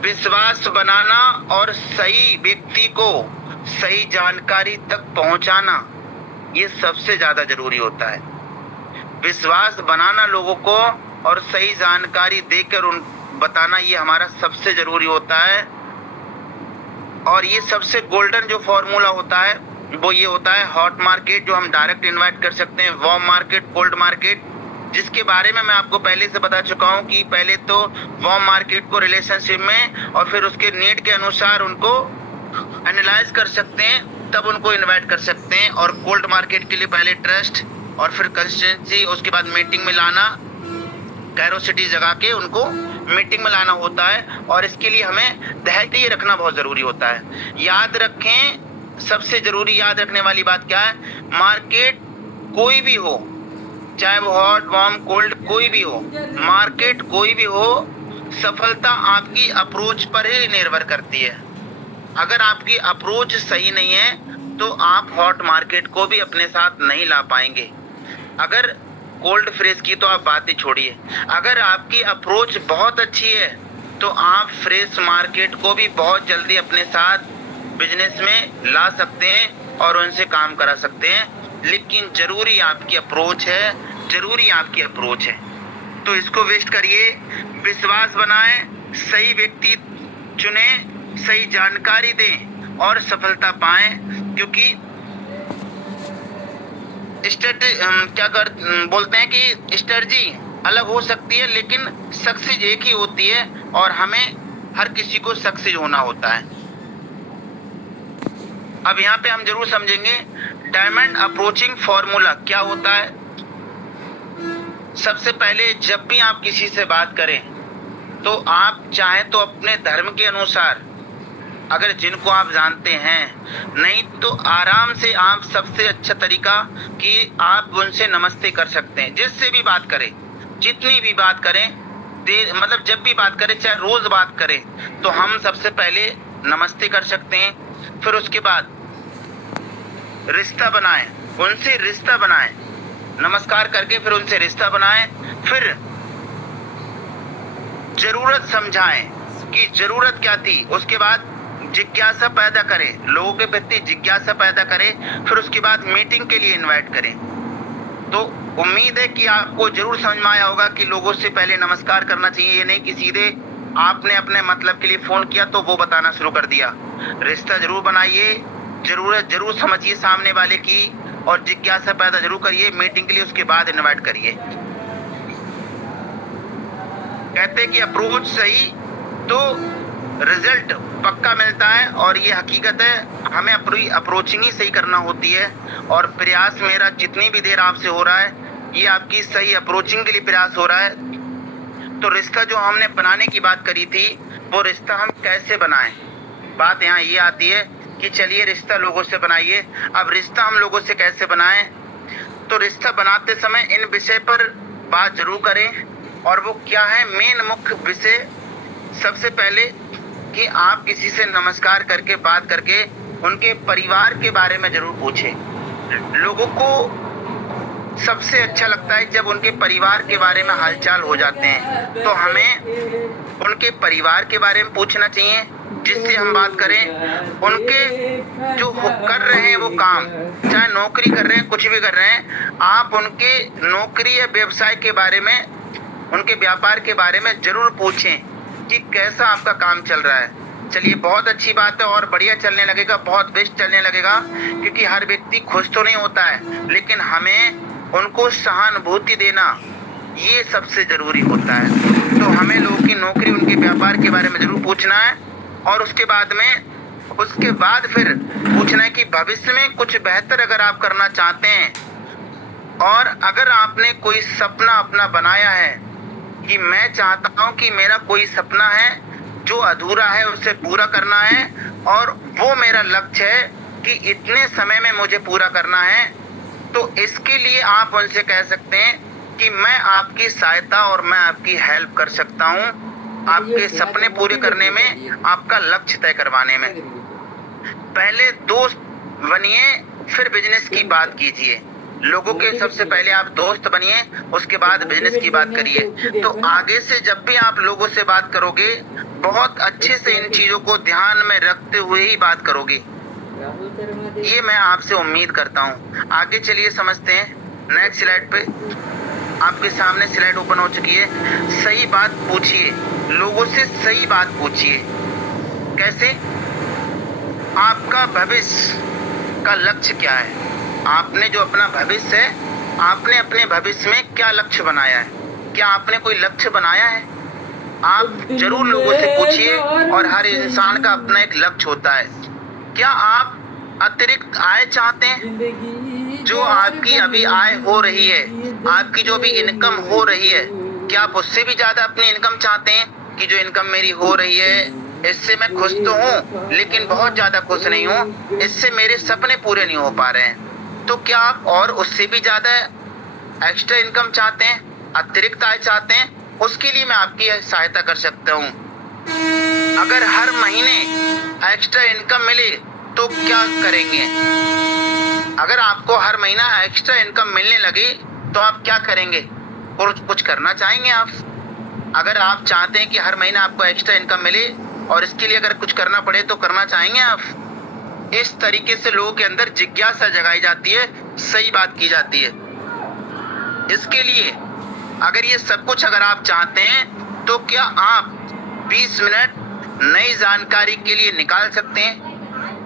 विश्वास बनाना और सही व्यक्ति को सही जानकारी तक पहुंचाना, ये सबसे ज्यादा जरूरी होता है। विश्वास बनाना लोगों को और सही जानकारी देकर उन बताना, ये हमारा सबसे जरूरी होता है। और ये सबसे गोल्डन जो फॉर्मूला होता है वो ये होता है हॉट मार्केट, जो हम डायरेक्ट इनवाइट कर सकते हैं, वार्म मार्केट, कोल्ड मार्केट, जिसके बारे में मैं आपको पहले से बता चुका हूं कि पहले तो वार्म मार्केट को रिलेशनशिप में और फिर उसके नीड के अनुसार उनको एनालाइज कर सकते हैं, तब उनको इनवाइट कर सकते हैं। और कोल्ड मार्केट के लिए पहले ट्रस्ट और फिर कंसिस्टेंसी, उसके बाद मीटिंग में लाना, कैरोसिटी जगा के उनको मीटिंग में लाना होता है। और इसके लिए हमें धैर्य रखना बहुत जरूरी होता है। याद रखें, सबसे जरूरी याद रखने वाली बात क्या है, मार्केट कोई भी हो, चाहे वो हॉट, वार्म, कोल्ड कोई भी हो, मार्केट कोई भी हो, सफलता आपकी अप्रोच पर ही निर्भर करती है। अगर आपकी अप्रोच सही नहीं है तो आप हॉट मार्केट को भी अपने साथ नहीं ला पाएंगे। अगर कोल्ड फ्रेश की तो आप बात ही छोड़िए, अगर आपकी अप्रोच बहुत अच्छी है तो आप फ्रेश मार्केट को भी बहुत जल्दी अपने साथ बिजनेस में ला सकते हैं और उनसे काम करा सकते हैं। लेकिन जरूरी आपकी अप्रोच है, जरूरी आपकी अप्रोच है। तो इसको वेस्ट करिए, विश्वास बनाएं, सही व्यक्ति चुने, सही जानकारी दें और सफलता पाएं। क्योंकि बोलते हैं कि स्ट्रेटजी अलग हो सकती है, लेकिन सक्सेस एक ही होती है और हमें हर किसी को सक्सेस होना होता है। अब यहाँ पे हम जरूर समझेंगे डायमंड अप्रोचिंग फॉर्मूला क्या होता है। सबसे पहले जब भी आप किसी से बात करें तो आप चाहे तो अपने धर्म के अनुसार, अगर जिनको आप जानते हैं, नहीं तो आराम से आप सबसे अच्छा तरीका कि आप उनसे नमस्ते कर सकते हैं। जिससे भी बात करें, जितनी भी बात करें, मतलब जब भी बात करें, चाहे रोज बात करें, तो हम सबसे पहले नमस्ते कर सकते हैं। फिर उसके बाद रिश्ता बनाएं, उनसे रिश्ता बनाएं, नमस्कार करके फिर उनसे रिश्ता बनाएं। फिर जरूरत समझाएं कि जरूरत क्या थी, उसके बाद जिज्ञासा पैदा करें, लोगों के प्रति जिज्ञासा पैदा करें। फिर उसके बाद मीटिंग के लिए इनवाइट करें। तो उम्मीद है कि आपको जरूर समझ में आया होगा कि लोगों से पहले नमस्कार करना चाहिए। ये नहीं कि सीधे आपने अपने मतलब के लिए फोन किया तो वो बताना शुरू कर दिया। रिश्ता जरूर बनाइए, जरूरत जरूर समझिए सामने वाले की और जिज्ञासा पैदा जरूर करिए। मीटिंग के लिए उसके बाद इनवाइट करिए। कहते हैं कि अप्रोच सही तो रिजल्ट पक्का मिलता है, और ये हकीकत है। हमें अपनी अप्रोचिंग ही सही करना होती है। और प्रयास मेरा जितनी भी देर आपसे हो रहा है, ये आपकी सही अप्रोचिंग के लिए प्रयास हो रहा है। तो रिश्ता जो हमने बनाने की बात करी थी, वो रिश्ता हम कैसे बनाएं, बात यहाँ ये आती है कि चलिए रिश्ता लोगों से बनाइए। अब रिश्ता हम लोगों से कैसे बनाएं, तो रिश्ता बनाते समय इन विषय पर बात जरूर करें। और वो क्या है, मेन मुख्य विषय, सबसे पहले कि आप किसी से नमस्कार करके बात करके उनके परिवार के बारे में जरूर पूछें। लोगों को सबसे अच्छा लगता है जब उनके परिवार के बारे में हालचाल हो जाते हैं, तो हमें उनके परिवार के बारे में पूछना चाहिए, जिससे हम बात करें उनके जो कर रहे हैं वो काम, चाहे नौकरी कर रहे हैं, कुछ भी कर रहे हैं, आप उनके नौकरी या व्यवसाय के बारे में, उनके व्यापार के बारे में जरूर पूछें कि कैसा आपका काम चल रहा है। चलिए, बहुत अच्छी बात है और बढ़िया चलने लगेगा, बहुत बेस्ट चलने लगेगा, क्योंकि हर व्यक्ति खुश तो नहीं होता है, लेकिन हमें उनको सहानुभूति देना ये सबसे जरूरी होता है। तो हमें लोगों की नौकरी, उनके व्यापार के बारे में जरूर पूछना है, और उसके बाद फिर पूछना है कि भविष्य में कुछ बेहतर अगर आप करना चाहते हैं, और अगर आपने कोई सपना अपना बनाया है कि मैं चाहता हूं कि मेरा कोई सपना है जो अधूरा है उसे पूरा करना है, और वो मेरा लक्ष्य है कि इतने समय में मुझे पूरा करना है, तो इसके लिए आप उनसे कह सकते हैं कि मैं आपकी सहायता और मैं आपकी हेल्प कर सकता हूं, आपके सपने पूरे करने में, आपका लक्ष्य तय करवाने में। पहले दोस्त बनिए, फिर बिजनेस की बात कीजिए। लोगों के सबसे पहले आप दोस्त बनिए, उसके बाद बिजनेस की बात करिए। तो आगे से जब भी आप लोगों से बात करोगे, बहुत अच्छे से इन चीजों को ध्यान में रखते हुए ही बात करोगे, ये मैं आपसे उम्मीद करता हूँ। आगे चलिए समझते हैं। नेक्स्ट स्लाइड पे आपके सामने स्लाइड ओपन हो चुकी है। सही बात पूछिए, लोगों से सही बात पूछिए। कैसे? आपका भविष्य का लक्ष्य क्या है? आपने जो अपना भविष्य है, आपने अपने भविष्य में क्या लक्ष्य बनाया है? क्या आपने कोई लक्ष्य बनाया है? आप जरूर लोगों से पूछिए, और हर इंसान का अपना एक लक्ष्य होता है। क्या आप अतिरिक्त आय चाहते हैं? जो आपकी अभी आय हो रही है, आपकी जो भी इनकम हो रही है, क्या आप उससे भी ज्यादा अपनी इनकम चाहते हैं कि जो इनकम मेरी हो रही है, इससे मैं खुश तो हूँ लेकिन बहुत ज्यादा खुश नहीं हूँ, इससे मेरे सपने पूरे नहीं हो पा रहे हैं? तो क्या आप और उससे भी ज्यादा एक्स्ट्रा इनकम चाहते हैं, अतिरिक्त आय चाहते हैं? उसके लिए मैं आपकी सहायता कर सकता हूँ। अगर हर महीने एक्स्ट्रा इनकम मिले तो क्या करेंगे? अगर आपको हर महीना एक्स्ट्रा इनकम मिलने लगे तो आप क्या करेंगे? कुछ करना चाहेंगे आप? अगर आप चाहते हैं कि हर महीना आपको एक्स्ट्रा इनकम मिले और इसके लिए अगर कुछ करना पड़े तो करना चाहेंगे आप? इस तरीके से लोगों के अंदर जिज्ञासा जगाई जाती है, सही बात की जाती है। इसके लिए अगर ये सब कुछ अगर आप चाहते हैं तो क्या आप 20 मिनट नई जानकारी के लिए निकाल सकते हैं?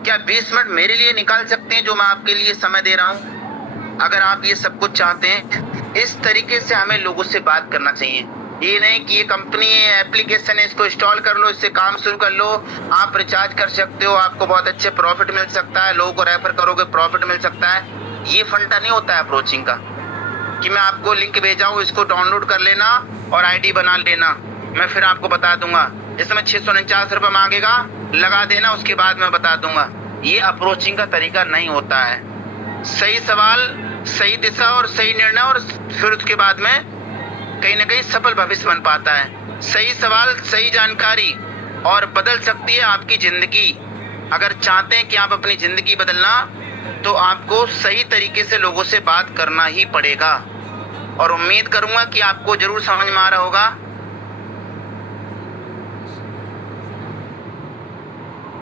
क्या 20 मिनट मेरे लिए निकाल सकते हैं जो मैं आपके लिए समय दे रहा हूँ? अगर आप ये सब कुछ चाहते हैं, इस तरीके से हमें लोगों से बात करना चाहिए। ये नहीं कि ये कंपनी है, एप्लीकेशन है, इसको इंस्टॉल कर लो, इससे काम शुरू कर लो, आप रिचार्ज कर सकते हो, आपको बहुत अच्छे प्रॉफिट मिल सकता है, लोगों को रेफर करोगे प्रॉफिट मिल सकता है। ये फंडा नहीं होता है अप्रोचिंग का कि मैं आपको लिंक भेजा हूँ, इसको डाउनलोड कर लेना और आईडी बना लेना, मैं फिर आपको बता दूंगा, इसमें 649 रुपये मांगेगा, लगा देना, उसके बाद मैं बता दूंगा। ये अप्रोचिंग का तरीका नहीं होता है। सही सवाल, सही दिशा और सही निर्णय, और फिर उसके बाद में कहीं ना कहीं सफल भविष्य बन पाता है। सही सवाल, सही जानकारी, और बदल सकती है आपकी जिंदगी। अगर चाहते हैं कि आप अपनी जिंदगी बदलना, तो आपको सही तरीके से लोगों से बात करना ही पड़ेगा। और उम्मीद करूंगा कि आपको जरूर समझ में आ रहा होगा।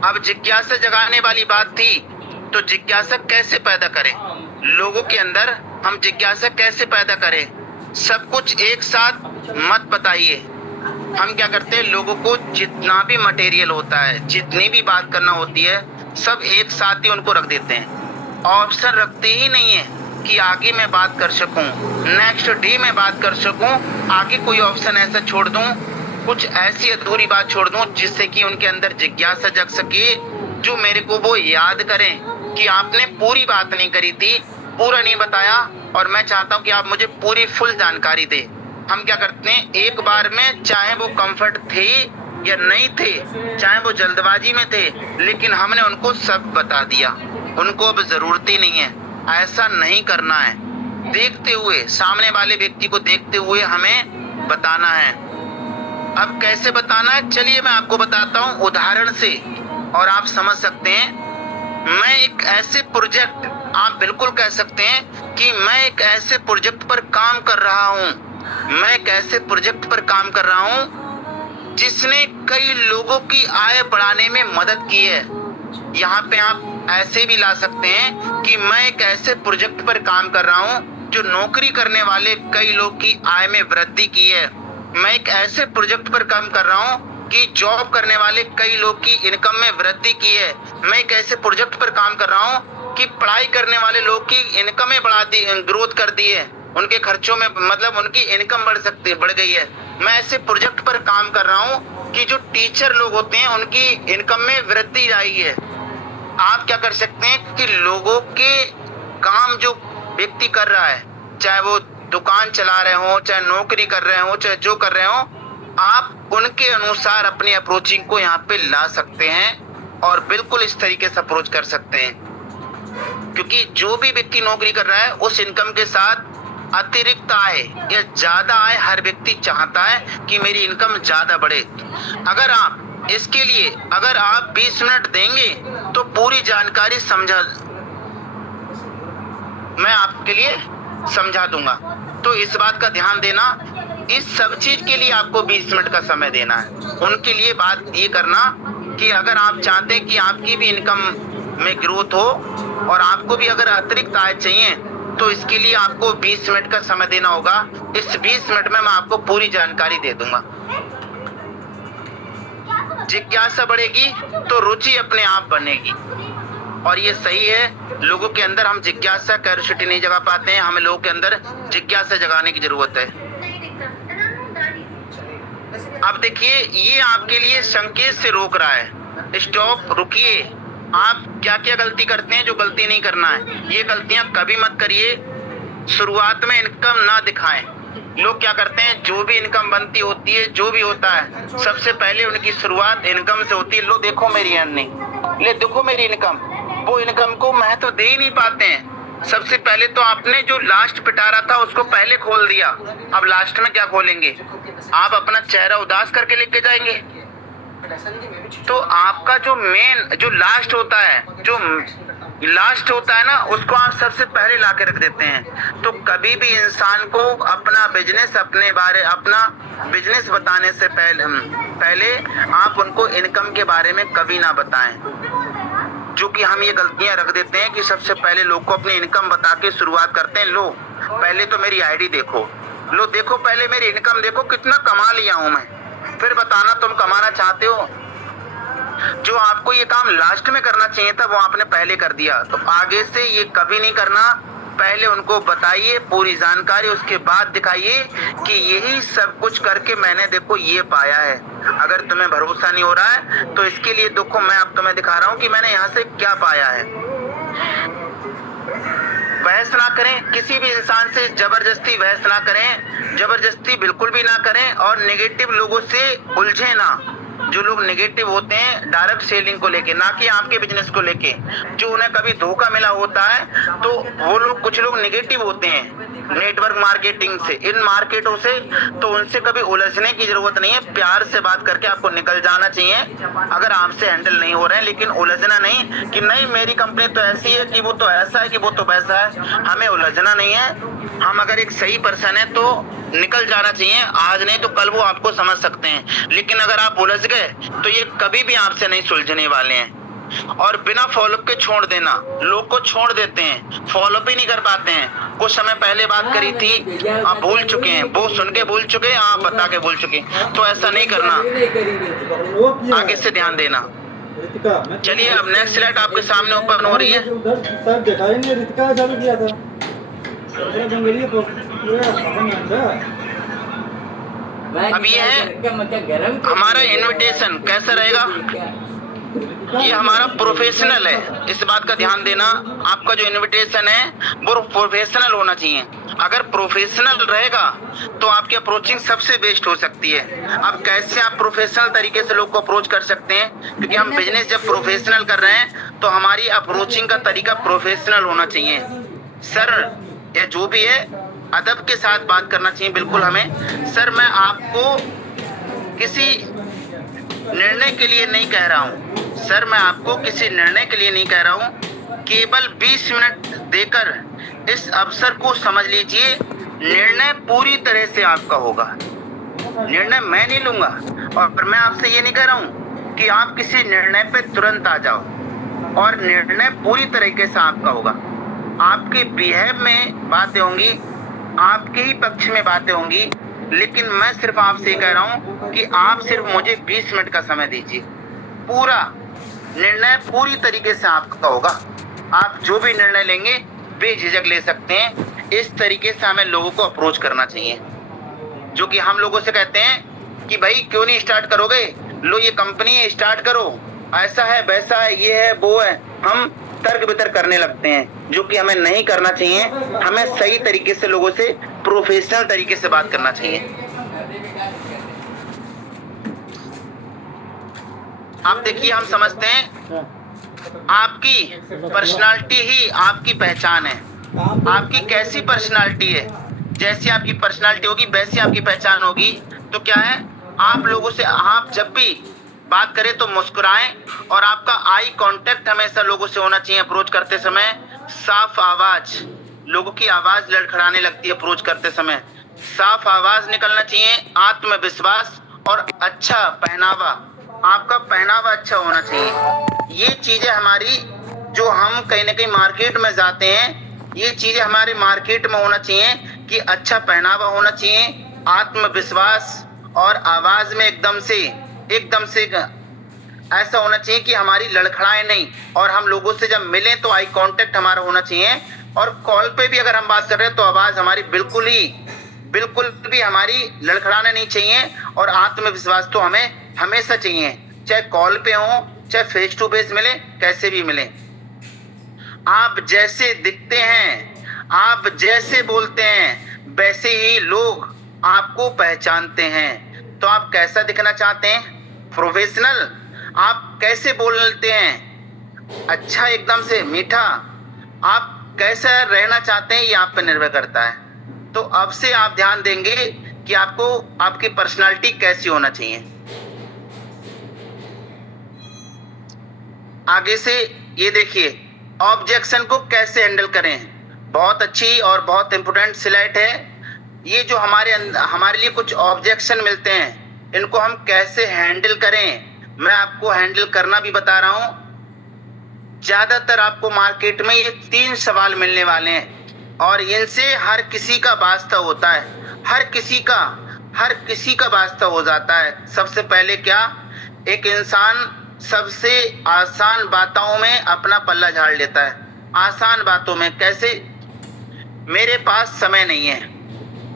अब जिज्ञासा जगाने वाली बात थी, तो जिज्ञासा कैसे पैदा करें लोगों के अंदर? हम जिज्ञासा कैसे पैदा करें? सब कुछ एक साथ मत बताइए। हम क्या करते हैं, लोगों को जितना भी मटेरियल होता है, जितनी भी बात करना होती है, सब एक साथ ही उनको रख देते हैं। ऑप्शन रखते ही नहीं है कि आगे मैं बात कर सकूं, नेक्स्ट डे में बात कर सकूं, आगे कोई ऑप्शन ऐसा छोड़ दूं, कुछ ऐसी अधूरी बात छोड़ दूं जिससे कि उनके अंदर जिज्ञासा जग सके, जो मेरे को वो याद करें कि आपने पूरी बात नहीं करी थी, पूरा नहीं बताया, और मैं चाहता हूं कि आप मुझे पूरी फुल जानकारी दें। हम क्या करते हैं, एक बार में, चाहे वो कंफर्ट थे या नहीं थे, चाहे वो जल्दबाजी में थे, लेकिन हमने उनको सब बता दिया, उनको अब जरूरत ही नहीं है। ऐसा नहीं करना है। देखते हुए, सामने वाले व्यक्ति को देखते हुए हमें बताना है। अब कैसे बताना है, चलिए मैं आपको बताता हूँ उदाहरण से, और आप समझ सकते हैं मैं एक ऐसे प्रोजेक्ट, आप बिल्कुल कह सकते हैं कि मैं एक ऐसे प्रोजेक्ट पर काम कर रहा हूँ। मैं एक ऐसे प्रोजेक्ट पर काम कर रहा हूँ जिसने कई लोगों की आय बढ़ाने में मदद की है। यहाँ पे आप ऐसे भी ला सकते हैं कि मैं एक ऐसे प्रोजेक्ट पर काम कर रहा हूँ जो नौकरी करने वाले कई लोग की आय में वृद्धि की है। मैं एक ऐसे प्रोजेक्ट पर काम कर रहा हूँ कि जॉब करने वाले कई लोग की इनकम में वृद्धि की है। मैं एक ऐसे प्रोजेक्ट पर काम कर रहा हूँ कि पढ़ाई करने वाले लोग की इनकम में बढ़ा दी, ग्रोथ कर दी है। उनके खर्चों में मतलब उनकी इनकम बढ़ गई है। मैं ऐसे प्रोजेक्ट पर काम कर रहा हूँ कि जो टीचर लोग होते हैं उनकी इनकम में वृद्धि आई है। आप क्या कर सकते हैं कि लोगों के काम जो व्यक्ति कर रहा है, चाहे वो दुकान चला रहे हो, चाहे नौकरी कर रहे हो, चाहे जो कर रहे हो, आप उनके अनुसार अपनी अप्रोचिंग को यहाँ पे ला सकते हैं और बिल्कुल इस तरीके से अप्रोच कर सकते हैं। क्योंकि जो भी व्यक्ति नौकरी कर रहा है उस इनकम के साथ अतिरिक्त आय या ज्यादा आय हर व्यक्ति चाहता है कि मेरी इनकम ज्यादा बढ़े। अगर आप इसके लिए अगर आप 20 मिनट देंगे तो पूरी जानकारी मैं आपके लिए समझा दूंगा। तो इस बात का ध्यान देना, इस सब चीज के लिए आपको 20 मिनट का समय देना है। उनके लिए बात ये करना कि अगर आप चाहते हैं कि आपकी भी इनकम में ग्रोथ हो और आपको भी अगर अतिरिक्त आय चाहिए तो इसके लिए आपको 20 मिनट का समय देना होगा। इस 20 मिनट में मैं आपको पूरी जानकारी दे दूंगा। जिज्ञासा बढ़ेगी तो रुचि अपने आप बनेगी। और ये सही है, लोगों के अंदर हम जिज्ञासा क्यूरियोसिटी नहीं जगा पाते हैं, हमें लोगों के अंदर जिज्ञासा जगाने की जरूरत है। अब देखिए, ये आपके लिए संकेत से रोक रहा है, स्टॉप, रुकिए। आप क्या क्या गलती करते हैं जो गलती नहीं करना है, ये गलतियां कभी मत करिए। शुरुआत में इनकम ना दिखाएं। लोग क्या करते हैं, जो भी इनकम बनती होती है, जो भी होता है, सबसे पहले उनकी शुरुआत इनकम से होती है। लो देखो मेरी अर्निंग, ले देखो मेरी इनकम। वो इनकम को महत्व दे ही नहीं पाते हैं। सबसे पहले तो आपने जो लास्ट पिटारा था उसको पहले खोल दिया, अब लास्ट में क्या खोलेंगे? आप अपना चेहरा उदास करके लेके जाएंगे। तो आपका जो मेन जो लास्ट होता है ना, उसको आप सबसे पहले ला के रख देते हैं। तो कभी भी इंसान को अपना बिजनेस बताने से पहले आप उनको इनकम के बारे में कभी ना बताएं। जो कि हम ये गलतियां रख देते हैं कि सबसे पहले लोग को अपनी इनकम बता के शुरुआत करते हैं। लो पहले तो मेरी आईडी देखो, लो देखो पहले मेरी इनकम देखो, कितना कमा लिया हूं मैं, फिर बताना तुम कमाना चाहते हो। जो आपको ये काम लास्ट में करना चाहिए था वो आपने पहले कर दिया। तो आगे से ये कभी नहीं करना। पहले उनको बताइए पूरी जानकारी, उसके बाद दिखाइए कि यही सब कुछ करके मैंने देखो ये पाया है। अगर तुम्हें भरोसा नहीं हो रहा है तो इसके लिए देखो मैं अब तुम्हें दिखा रहा हूँ कि मैंने यहाँ से क्या पाया है। बहस ना करें, किसी भी इंसान से जबरदस्ती बहस ना करें, जबरदस्ती बिल्कुल भी ना करें। और नेगेटिव लोगों से उलझे ना। जो लोग नेगेटिव होते हैं डायरेक्ट सेलिंग को लेके, ना कि आपके बिजनेस को लेके, जो उन्हें कभी धोखा मिला होता है, तो वो लोग कुछ लोग नेगेटिव होते हैं नेटवर्क मार्केटिंग से, इन मार्केटों से। तो उनसे कभी उलझने की जरूरत नहीं है, प्यार से बात करके आपको निकल जाना चाहिए अगर आपसे हैंडल नहीं हो रहे हैं। लेकिन उलझना नहीं कि नहीं मेरी कंपनी तो ऐसी है कि वो तो ऐसा है कि वो तो वैसा है, हमें उलझना नहीं है। हम अगर एक सही पर्सन है तो निकल जाना चाहिए, आज नहीं तो कल वो आपको समझ सकते हैं। लेकिन अगर आप उलझ गए तो ये कभी भी आपसे नहीं सुलझने वाले हैं। और बिना फॉलोअप के छोड़ देना, लोग को छोड़ देते हैं, फॉलोअप ही नहीं कर पाते हैं। कुछ समय पहले बात करी थी, आप भूल चुके हैं, वो सुन के भूल चुके हैं, आप बता के भूल चुके हैं। तो ऐसा नहीं करना, आगे से ध्यान देना। चलिए अब नेक्स्ट स्लाइड आपके सामने ओपन हो रही है। अब ये है हमारा इनविटेशन कैसा रहेगा। ये हमारा प्रोफेशनल है, इस बात का ध्यान देना। आपका जो इनविटेशन है वो प्रोफेशनल होना चाहिए। अगर प्रोफेशनल रहेगा तो आपकी अप्रोचिंग सबसे बेस्ट हो सकती है। अब कैसे आप प्रोफेशनल तरीके से लोग को अप्रोच कर सकते हैं, क्योंकि हम बिजनेस जब प्रोफेशनल कर रहे हैं तो हमारी अप्रोचिंग का तरीका प्रोफेशनल होना चाहिए। सर या जो भी है अदब के साथ बात करना चाहिए बिल्कुल हमें। सर मैं आपको किसी निर्णय के लिए नहीं कह रहा हूँ, सर मैं आपको किसी निर्णय के लिए नहीं कह रहा हूँ, केवल 20 मिनट देकर इस अवसर को समझ लीजिए। निर्णय पूरी तरह से आपका होगा, निर्णय मैं नहीं लूंगा। और मैं आपसे ये नहीं कह रहा हूँ कि आप किसी निर्णय पे तुरंत आ जाओ, और निर्णय पूरी तरीके से आपका होगा। आपके बिहेव में बातें होंगी, आपके ही पक्ष में बातें होंगी, लेकिन मैं सिर्फ आपसे ये कह रहा हूँ कि आप सिर्फ मुझे 20 मिनट का समय दीजिए। पूरा निर्णय पूरी तरीके से आपका होगा। आप जो भी निर्णय लेंगे बेझिझक ले सकते हैं। इस तरीके से हमें लोगों को अप्रोच करना चाहिए। जो कि हम लोगों से कहते हैं कि भाई क्यों नहीं स्टार्ट करोगे, लो ये कंपनी है, स्टार्ट करो, ऐसा है वैसा है, ये है वो है। हम तर्क वितर्क करने लगते हैं, जो कि हमें नहीं करना चाहिए। हमें सही तरीके से लोगों से, प्रोफेशनल तरीके से बात करना चाहिए। आप देखिए, हम समझते हैं आपकी पर्सनालिटी ही आपकी पहचान है। आपकी कैसी पर्सनालिटी है, जैसी आपकी पर्सनालिटी होगी वैसी आपकी पहचान होगी। तो क्या है, आप लोगों से आप जब भी बात करें तो मुस्कुराएं, और आपका आई कांटेक्ट हमेशा लोगों से होना चाहिए। अप्रोच करते समय साफ आवाज, लोगों की आवाज लड़खड़ाने लगती है अप्रोच करते समय, साफ आवाज निकलना चाहिए। आत्मविश्वास और अच्छा पहनावा, आपका पहनावा अच्छा होना चाहिए। ये चीजें हमारी, जो हम कहीं ना कहीं मार्केट में जाते हैं, ये चीजें हमारे मार्केट में होना चाहिए कि अच्छा पहनावा होना चाहिए, आत्मविश्वास, और आवाज में एकदम से ऐसा होना चाहिए कि हमारी लड़खड़ाए नहीं। और हम लोगों से जब मिलें तो आई कांटेक्ट हमारा होना चाहिए। और कॉल पे भी अगर हम बात कर रहे हैं तो आवाज हमारी बिल्कुल भी हमारी लड़खड़ाना नहीं चाहिए। और आत्मविश्वास तो हमें हमेशा चाहिए, चाहे कॉल पे हो, चाहे फेस टू फेस मिले, कैसे भी मिले। आप जैसे दिखते हैं, आप जैसे बोलते हैं, वैसे ही लोग आपको पहचानते हैं। तो आप कैसा दिखना चाहते हैं, प्रोफेशनल? आप कैसे बोलते हैं, अच्छा एकदम से मीठा? आप कैसा रहना चाहते हैं, ये आप पे निर्भर करता है। तो अब से आप ध्यान देंगे कि आपको आपकी पर्सनालिटी कैसी होना चाहिए। आगे से ये देखिए, ऑब्जेक्शन को कैसे हैंडल करें। बहुत अच्छी और बहुत इंपोर्टेंट स्लाइड है ये। जो हमारे लिए कुछ ऑब्जेक्शन मिलते हैं, इनको हम कैसे हैंडल करें, मैं आपको हैंडल करना भी बता रहा हूं। ज्यादातर आपको मार्केट में ये 3 सवाल मिलने वाले हैं, और इनसे हर किसी का वास्ता होता है, हर किसी का वास्ता हो जाता है। सबसे पहले क्या, एक इंसान सबसे आसान बातों में अपना पल्ला झाड़ लेता है। आसान बातों में कैसे, मेरे पास समय नहीं है।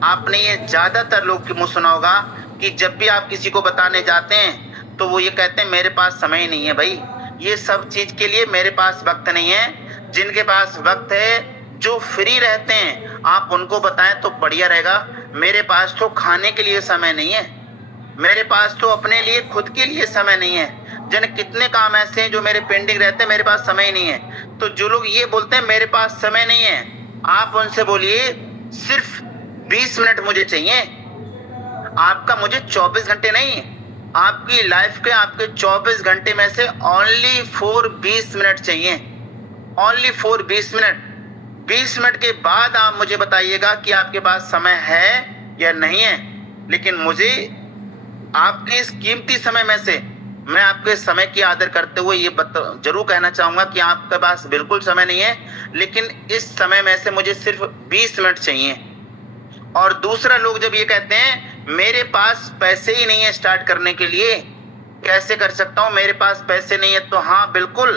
आपने ये ज्यादातर लोग के मुंह सुना होगा कि जब भी आप किसी को बताने जाते हैं तो वो ये कहते हैं मेरे पास समय नहीं है। भाई, ये सब चीज के लिए मेरे पास वक्त नहीं है। जिनके पास वक्त है, जो फ्री रहते हैं, आप उनको बताएं तो बढ़िया रहेगा। मेरे पास तो खाने के लिए समय नहीं है, मेरे पास तो अपने लिए, खुद के लिए समय नहीं है। जन कितने काम ऐसे हैं जो मेरे पेंडिंग रहते हैं, मेरे पास समय नहीं है। तो जो लोग ये बोलते हैं मेरे पास समय नहीं है, आप उनसे बोलिए सिर्फ 20 मिनट मुझे चाहिए। आपका मुझे 24 घंटे नहीं, आपकी लाइफ के आपके 24 घंटे में से ओनली फॉर 20 मिनट चाहिए, ओनली फॉर 20 मिनट। 20 मिनट के बाद आप मुझे बताइएगा कि आपके पास समय है या नहीं है। लेकिन मुझे आपके इस कीमती समय में से, मैं आपके समय की आदर करते हुए ये जरूर कहना चाहूंगा कि आपके पास बिल्कुल समय नहीं है, लेकिन इस समय में से मुझे सिर्फ 20 मिनट चाहिए। और दूसरा, लोग जब ये कहते हैं मेरे पास पैसे ही नहीं है स्टार्ट करने के लिए, कैसे कर सकता हूं, मेरे पास पैसे नहीं है, तो हाँ बिल्कुल,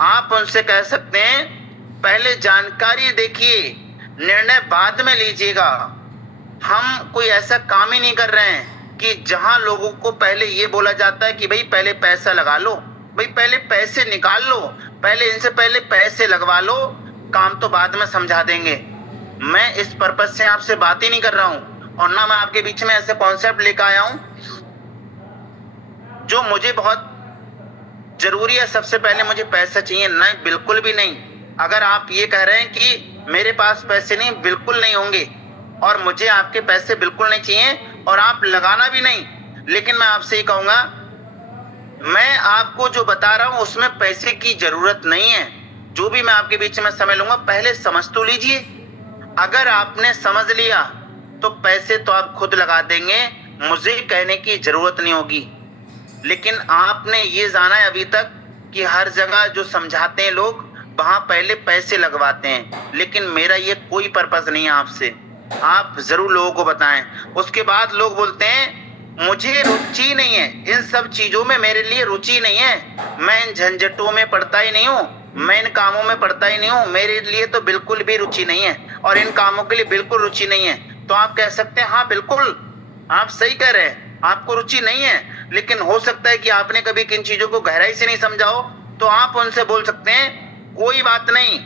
आप उनसे कह सकते हैं पहले जानकारी देखिए, निर्णय बाद में लीजिएगा। हम कोई ऐसा काम ही नहीं कर रहे हैं कि जहां लोगों को पहले ये बोला जाता है कि भाई पहले पैसा लगा लो, भाई पहले पैसे निकाल लो, पहले इनसे पहले पैसे लगवा लो, काम तो बाद में समझा देंगे। मैं इस पर्पज से आपसे बात ही नहीं कर रहा हूं, और ना मैं आपके बीच में ऐसे कॉन्सेप्ट लेकर आया हूं जो मुझे बहुत जरूरी है। सबसे पहले मुझे पैसा चाहिए, नहीं, बिल्कुल भी नहीं। अगर आप ये कह रहे हैं कि मेरे पास पैसे नहीं, बिल्कुल नहीं होंगे, और मुझे आपके पैसे बिल्कुल नहीं चाहिए, और आप लगाना भी नहीं। लेकिन मैं आपसे ये कहूंगा, मैं आपको जो बता रहा हूँ उसमें पैसे की जरूरत नहीं है। जो भी मैं आपके बीच में समय लूंगा, पहले समझ तो लीजिए। अगर आपने समझ लिया तो पैसे तो आप खुद लगा देंगे, मुझे कहने की जरूरत नहीं होगी। लेकिन आपने ये जाना है अभी तक कि हर जगह जो समझाते हैं लोग, वहां पहले पैसे लगवाते हैं। लेकिन मेरा ये कोई पर्पस नहीं है आपसे। आप जरूर लोगों को बताएं। उसके बाद लोग बोलते हैं मुझे रुचि नहीं है इन सब चीजों में, मेरे लिए रुचि नहीं है, मैं इन झंझटों में पड़ता ही नहीं हूँ, मैं इन कामों में पड़ता ही नहीं हूँ, मेरे लिए तो बिल्कुल भी रुचि नहीं है और इन कामों के लिए बिल्कुल रुचि नहीं है। तो आप कह सकते हैं हाँ बिल्कुल आप सही कह रहे हैं, आपको रुचि नहीं है। लेकिन हो सकता है कि आपने कभी किन चीजों को गहराई से नहीं समझा हो। तो आप उनसे बोल सकते हैं कोई बात नहीं,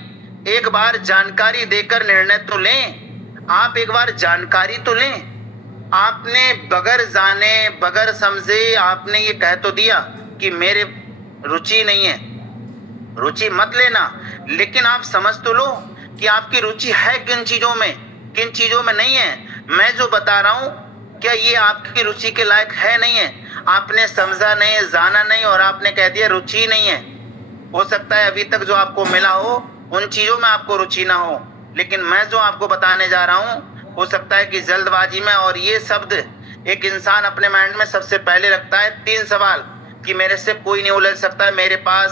एक बार जानकारी देकर निर्णय तो लें। आप एक बार जानकारी तो लें। आपने बगैर जाने बगैर समझे आपने ये कह तो दिया कि मेरे रुचि नहीं है। रुचि मत लेना, लेकिन आप समझ तो लो कि आपकी रुचि है किन चीजों में, किन चीजों में नहीं है। मैं जो बता रहा हूं क्या ये आपकी रुचि के लायक है नहीं है? आपने समझा नहीं, जाना नहीं और आपने कह दिया रुचि नहीं है। हो सकता है अभी तक जो आपको मिला हो उन चीजों में आपको रुचि ना हो, लेकिन मैं जो आपको बताने जा रहा हूं हो सकता है कि जल्दबाजी में, और ये शब्द एक इंसान अपने माइंड में सबसे पहले रखता है 3 सवाल कि मेरे से कोई नहीं उलझ सकता, मेरे पास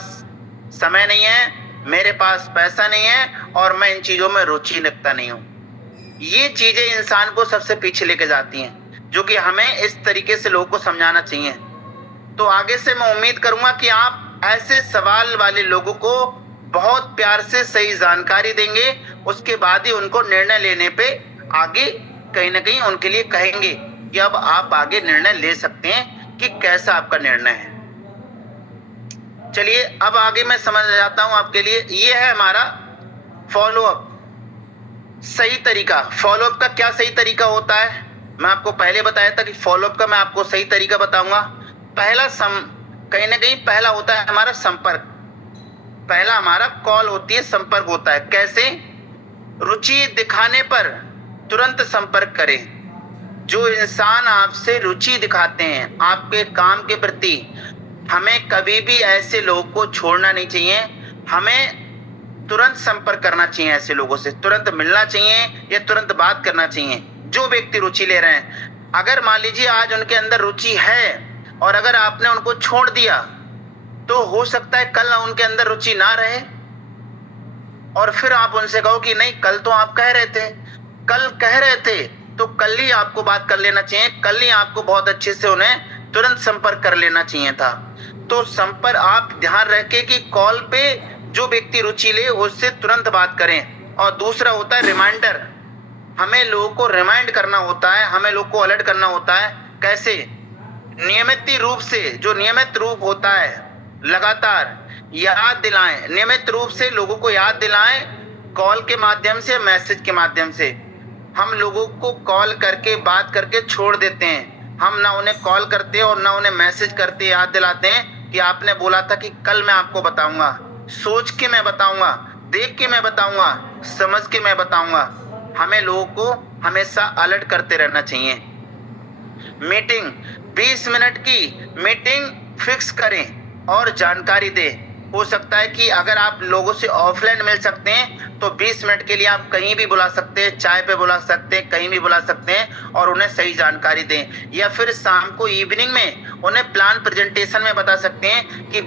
समय नहीं है, मेरे पास पैसा नहीं है और मैं इन चीजों में रुचि रखता नहीं हूं। ये चीजें इंसान को सबसे पीछे लेके जाती हैं, जो कि हमें इस तरीके से लोगों को समझाना चाहिए। तो आगे से मैं उम्मीद करूंगा कि आप ऐसे सवाल वाले लोगों को बहुत प्यार से सही जानकारी देंगे, उसके बाद ही उनको निर्णय लेने पे आगे कहीं ना कहीं उनके लिए कहेंगे कि अब आप आगे निर्णय ले सकते हैं कि कैसा आपका निर्णय है। चलिए अब आगे मैं समझ जाता हूं आपके लिए। ये है हमारा फॉलोअप सही तरीका। फॉलोअप का क्या सही तरीका होता है, मैं आपको पहले बताया था कि फॉलोअप का मैं आपको सही तरीका बताऊंगा। पहला कहीं ना कहीं पहला होता है हमारा संपर्क। पहला हमारा कॉल होती है, संपर्क होता है। कैसे? रुचि दिखाने पर तुरंत संपर्क करें। जो इंसान आपसे रुचि दिखाते हैं आपके काम के प्रति, हमें कभी भी ऐसे लोगों को छोड़ना नहीं चाहिए। हमें तुरंत संपर्क करना चाहिए, ऐसे लोगों से तुरंत मिलना चाहिए या तुरंत बात करना चाहिए। जो व्यक्ति रुचि ले रहे हैं, अगर मान लीजिए आज उनके अंदर रुचि है और अगर आपने उनको छोड़ दिया तो हो सकता है कल उनके अंदर रुचि ना रहे और फिर आप उनसे कहो कि नहीं कल तो आप कह रहे थे, कल कह रहे थे तो कल ही आपको बात कर लेना चाहिए, कल ही आपको बहुत अच्छे से उन्हें तुरंत संपर्क कर लेना चाहिए था। तो संपर्क आप ध्यान रखें कि कॉल पे जो व्यक्ति रुचि ले उससे तुरंत बात करें। और दूसरा होता है रिमाइंडर। हमें लोगों को रिमाइंड करना होता है, हमें लोगों को अलर्ट करना होता है। कैसे? नियमित रूप से, जो नियमित रूप होता है लगातार याद दिलाएं, नियमित रूप से लोगों को याद दिलाएं, कॉल के माध्यम से, मैसेज के माध्यम से। हम लोगों को कॉल करके बात करके छोड़ देते हैं। हम ना उन्हें कॉल करते हैं और ना उन्हें मैसेज करते याद दिलाते हैं कि आपने बोला था कि कल मैं आपको बताऊंगा, सोच के मैं बताऊंगा, देख के मैं बताऊंगा, समझ के मैं बताऊंगा। हमें लोगों को हमेशा अलर्ट करते रहना चाहिए। मीटिंग 20 मिनट की मीटिंग फिक्स करें और जानकारी दें। हो सकता है कि अगर आप लोगों से ऑफलाइन मिल सकते हैं तो 20 मिनट के लिए आप कहीं भी बुला सकते हैं, चाय पे बुला सकते हैं, कहीं भी बुला सकते हैं और उन्हें सही जानकारी दें। या फिर शाम को इवनिंग में उन्हें प्लान प्रेजेंटेशन में बता सकते हैं कि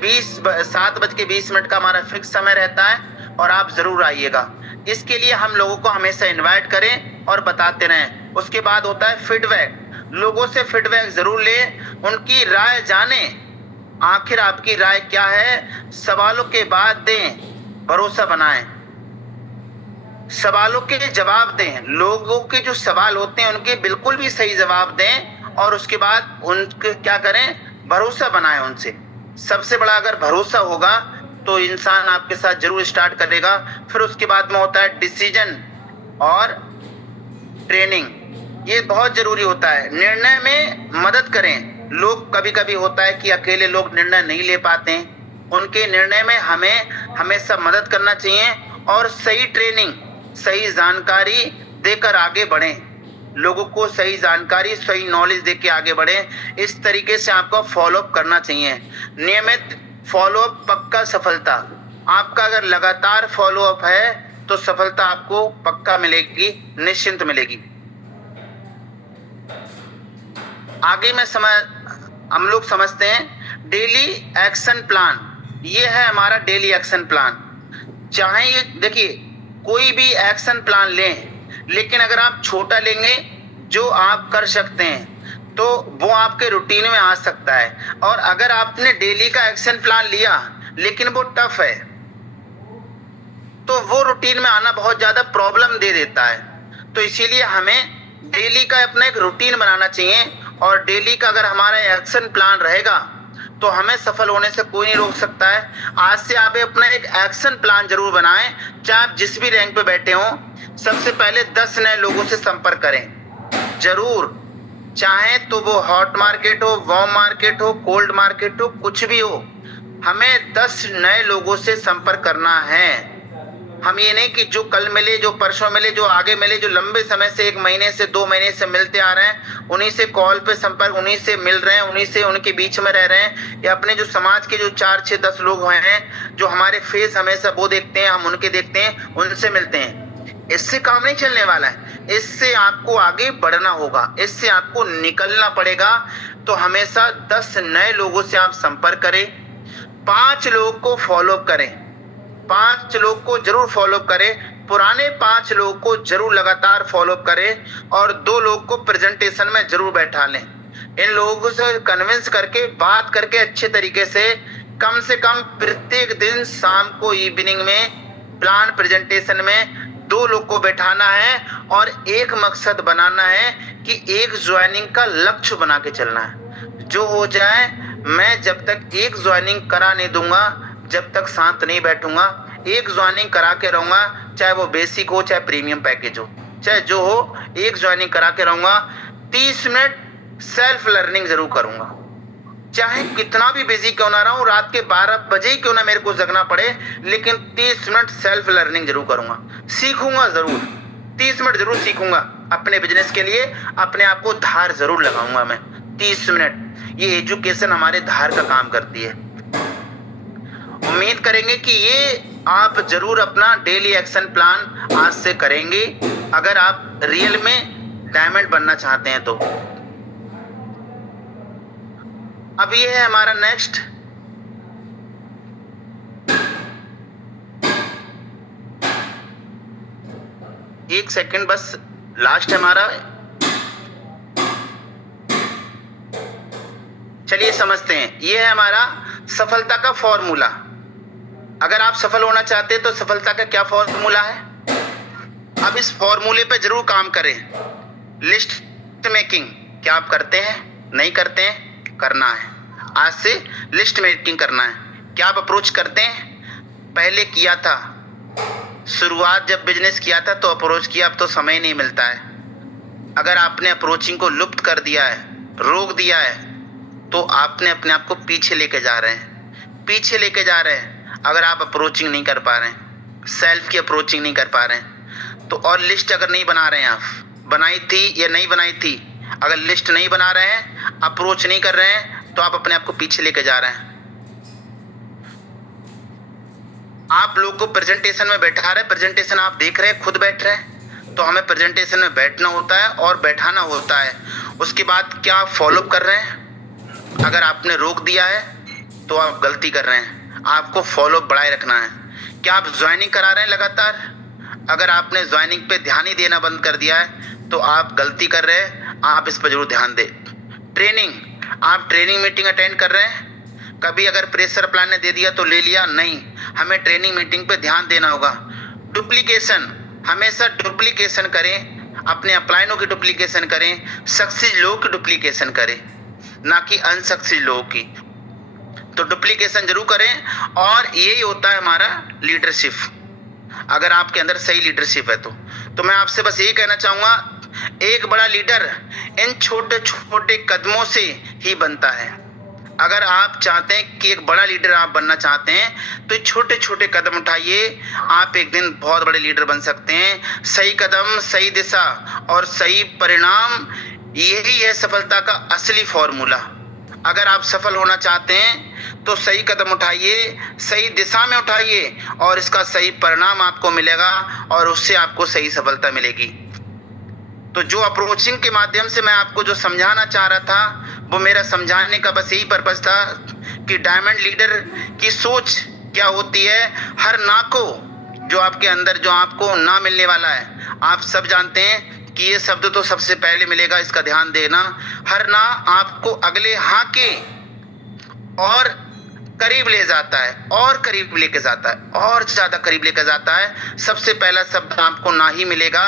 7:20 का हमारा फिक्स समय रहता है और आप जरूर आइएगा। इसके लिए हम लोगों को हमेशा इन्वाइट करें और बताते रहें। उसके बाद होता है फीडबैक। लोगों से फीडबैक जरूर लें, उनकी राय जानें। आखिर आपकी राय क्या है, सवालों के बाद दें, भरोसा बनाएं। सवालों के जवाब दें, लोगों के जो सवाल होते हैं उनके बिल्कुल भी सही जवाब दें और उसके बाद उनके क्या करें, भरोसा बनाएं उनसे। सबसे बड़ा अगर भरोसा होगा तो इंसान आपके साथ जरूर स्टार्ट करेगा। फिर उसके बाद में होता है डिसीजन और ट्रेनिंग। ये बहुत जरूरी होता है। निर्णय में मदद करें। लोग कभी कभी होता है कि अकेले लोग निर्णय नहीं ले पाते हैं, उनके निर्णय में हमें हमेशा मदद करना चाहिए और सही ट्रेनिंग, सही जानकारी देकर आगे बढ़ें। लोगों को सही जानकारी, सही नॉलेज देके आगे बढ़ें। इस तरीके से आपको फॉलोअप करना चाहिए। नियमित फॉलोअप पक्का सफलता। आपका अगर लगातार फॉलोअप है तो सफलता आपको पक्का मिलेगी, निश्चिंत मिलेगी। आगे हम लोग समझते हैं डेली एक्शन प्लान। ये है हमारा डेली एक्शन प्लान। चाहे ये देखिए, कोई भी एक्शन प्लान लें, लेकिन अगर आप छोटा लेंगे जो आप कर सकते हैं तो वो आपके रूटीन में आ सकता है। और अगर आपने डेली का एक्शन प्लान लिया लेकिन वो टफ है तो वो रूटीन में आना बहुत ज्यादा प्रॉब्लम दे देता है। तो इसीलिए हमें डेली का अपना एक रूटीन बनाना चाहिए। और डेली का अगर हमारा एक्शन प्लान रहेगा तो हमें सफल होने से कोई नहीं रोक सकता है। आज से आप अपना एक एक्शन प्लान जरूर बनाएं। चाहे आप जिस भी रैंक पे बैठे हो, सबसे पहले 10 नए लोगों से संपर्क करें जरूर। चाहे तो वो हॉट मार्केट हो, वार्म मार्केट हो, कोल्ड मार्केट हो, कुछ भी हो, हमें 10 नए लोगों से संपर्क करना है। हम ये नहीं कि जो कल मिले, जो परसों मिले, जो आगे मिले, जो लंबे समय से 1 महीने से 2 महीने से मिलते आ रहे हैं, उन्हीं से कॉल पे संपर्क, उन्हीं से मिल रहे हैं, उन्हीं से उनके बीच में रह रहे हैं, या अपने जो समाज के जो 4, 6, 10 लोग हैं जो हमारे फेस हमेशा वो देखते हैं, हम उनके देखते हैं, उनसे मिलते हैं। इससे काम नहीं चलने वाला है। इससे आपको आगे बढ़ना होगा, इससे आपको निकलना पड़ेगा। तो हमेशा 10 नए लोगों से आप संपर्क करें, 5 लोगों को फॉलो करें, 5 लोग को जरूर फॉलो करें, पुराने 5 लोग को जरूर लगातार फॉलो करें, और 2 लोग को प्रेजेंटेशन में जरूर बैठा लें। इन लोगों से कन्विंस करके, बात करके अच्छे तरीके से कम प्रत्येक दिन शाम को इवनिंग में प्लान प्रेजेंटेशन में 2 लोग को बैठाना है और एक मकसद बनाना है कि एक ज्वाइनिंग का लक्ष्य बना के चलना है। जो हो जाए, मैं जब तक एक ज्वाइनिंग करा नहीं दूंगा, जब तक शांत नहीं बैठूंगा, एक ज्वाइनिंग करा के रहूंगा, चाहे वो बेसिक हो, चाहे प्रीमियम पैकेज हो, चाहे जो हो, एक ज्वाइनिंग करा के रहूंगा। 30 मिनट सेल्फ लर्निंग जरूर करूंगा, चाहे कितना भी बिजी क्यों ना रहूं, रात के 12 बजे ही क्यों ना मेरे को जगना पड़े, लेकिन 30 मिनट सेल्फ लर्निंग जरूर करूंगा। सीखूंगा जरूर, 30 मिनट जरूर सीखूंगा अपने बिजनेस के लिए। अपने आप को धार जरूर लगाऊंगा मैं 30 मिनट। ये एजुकेशन हमारे धार का काम करती है। उम्मीद करेंगे कि ये आप जरूर अपना डेली एक्शन प्लान आज से करेंगे, अगर आप रियल में डायमंड बनना चाहते हैं तो। अब ये है हमारा नेक्स्ट, एक सेकंड बस, लास्ट है हमारा। चलिए समझते हैं। ये है हमारा सफलता का फॉर्मूला। अगर आप सफल होना चाहते हैं तो सफलता का क्या फॉर्मूला है? अब इस फॉर्मूले पे जरूर काम करें। लिस्ट मेकिंग, क्या आप करते हैं? नहीं करते हैं? करना है। आज से लिस्ट मेकिंग करना है। क्या आप अप्रोच करते हैं? पहले किया था, शुरुआत जब बिजनेस किया था तो अप्रोच किया, अब तो समय नहीं मिलता है। अगर आपने अप्रोचिंग को लुप्त कर दिया है, रोक दिया है, तो आपने अपने आप को पीछे लेके जा रहे हैं। अगर आप अप्रोचिंग नहीं कर पा रहे हैं, सेल्फ की अप्रोचिंग नहीं कर पा रहे हैं, तो और लिस्ट अगर नहीं बना रहे हैं, आप बनाई थी या नहीं बनाई थी, अगर लिस्ट नहीं बना रहे हैं, अप्रोच नहीं कर रहे हैं, तो आप अपने आप को पीछे लेके जा रहे हैं। आप लोग को प्रेजेंटेशन में बैठा रहे, प्रेजेंटेशन आप देख रहे हैं, खुद बैठ रहे हैं, तो हमें प्रेजेंटेशन में बैठना होता है और बैठाना होता है। उसके बाद क्या आप फॉलोअप कर रहे हैं? अगर आपने रोक दिया है तो आप गलती कर रहे हैं, आपको फॉलोअप बढ़ाए रखना है। क्या आप ज्वाइनिंग करा रहे हैं लगातार? अगर आपने ज्वाइनिंग पे ध्यान ही देना बंद कर दिया है तो आप गलती कर रहे हैं, आप इस पर जरूर ध्यान दें। ट्रेनिंग, आप ट्रेनिंग मीटिंग अटेंड कर रहे हैं? कभी अगर प्रेशर प्लान ने दे दिया तो ले लिया? नहीं, हमें ट्रेनिंग मीटिंग पे ध्यान देना होगा। डुप्लीकेशन, हमेशा डुप्लीकेशन करें, अपने अपलाइनों की डुप्लीकेशन करें, सक्सेस लोग की डुप्लीकेशन करें, ना कि अनसक्सेस लोगों की। तो डुप्लीकेशन जरूर करें। और यही होता है हमारा लीडरशिप, अगर आपके अंदर सही लीडरशिप है तो मैं आपसे बस यही कहना चाहूंगा, एक बड़ा लीडर इन छोटे छोटे कदमों से ही बनता है। अगर आप चाहते हैं कि एक बड़ा लीडर आप बनना चाहते हैं तो छोटे छोटे कदम उठाइए, आप एक दिन बहुत बड़े लीडर बन सकते हैं। सही कदम, सही दिशा और सही परिणाम, यही है सफलता का असली फॉर्मूला। अगर आप सफल होना चाहते हैं तो सही कदम उठाइए, सही दिशा में उठाइए और इसका सही परिणाम आपको मिलेगा और उससे आपको सही सफलता मिलेगी। तो जो अप्रोचिंग के माध्यम से मैं आपको जो समझाना चाह रहा था, वो मेरा समझाने का बस यही पर्पस था कि डायमंड लीडर की सोच क्या होती है। हर ना को जो आपके अंदर जो आपको ना मिलने वाला है, आप सब जानते हैं कि ये शब्द तो सबसे पहले मिलेगा, इसका ध्यान देना। हर ना आपको अगले हाँ के और करीब ले जाता है, और करीब लेके जाता है, और ज्यादा करीब लेके जाता है। सबसे पहला शब्द आपको ना ही मिलेगा।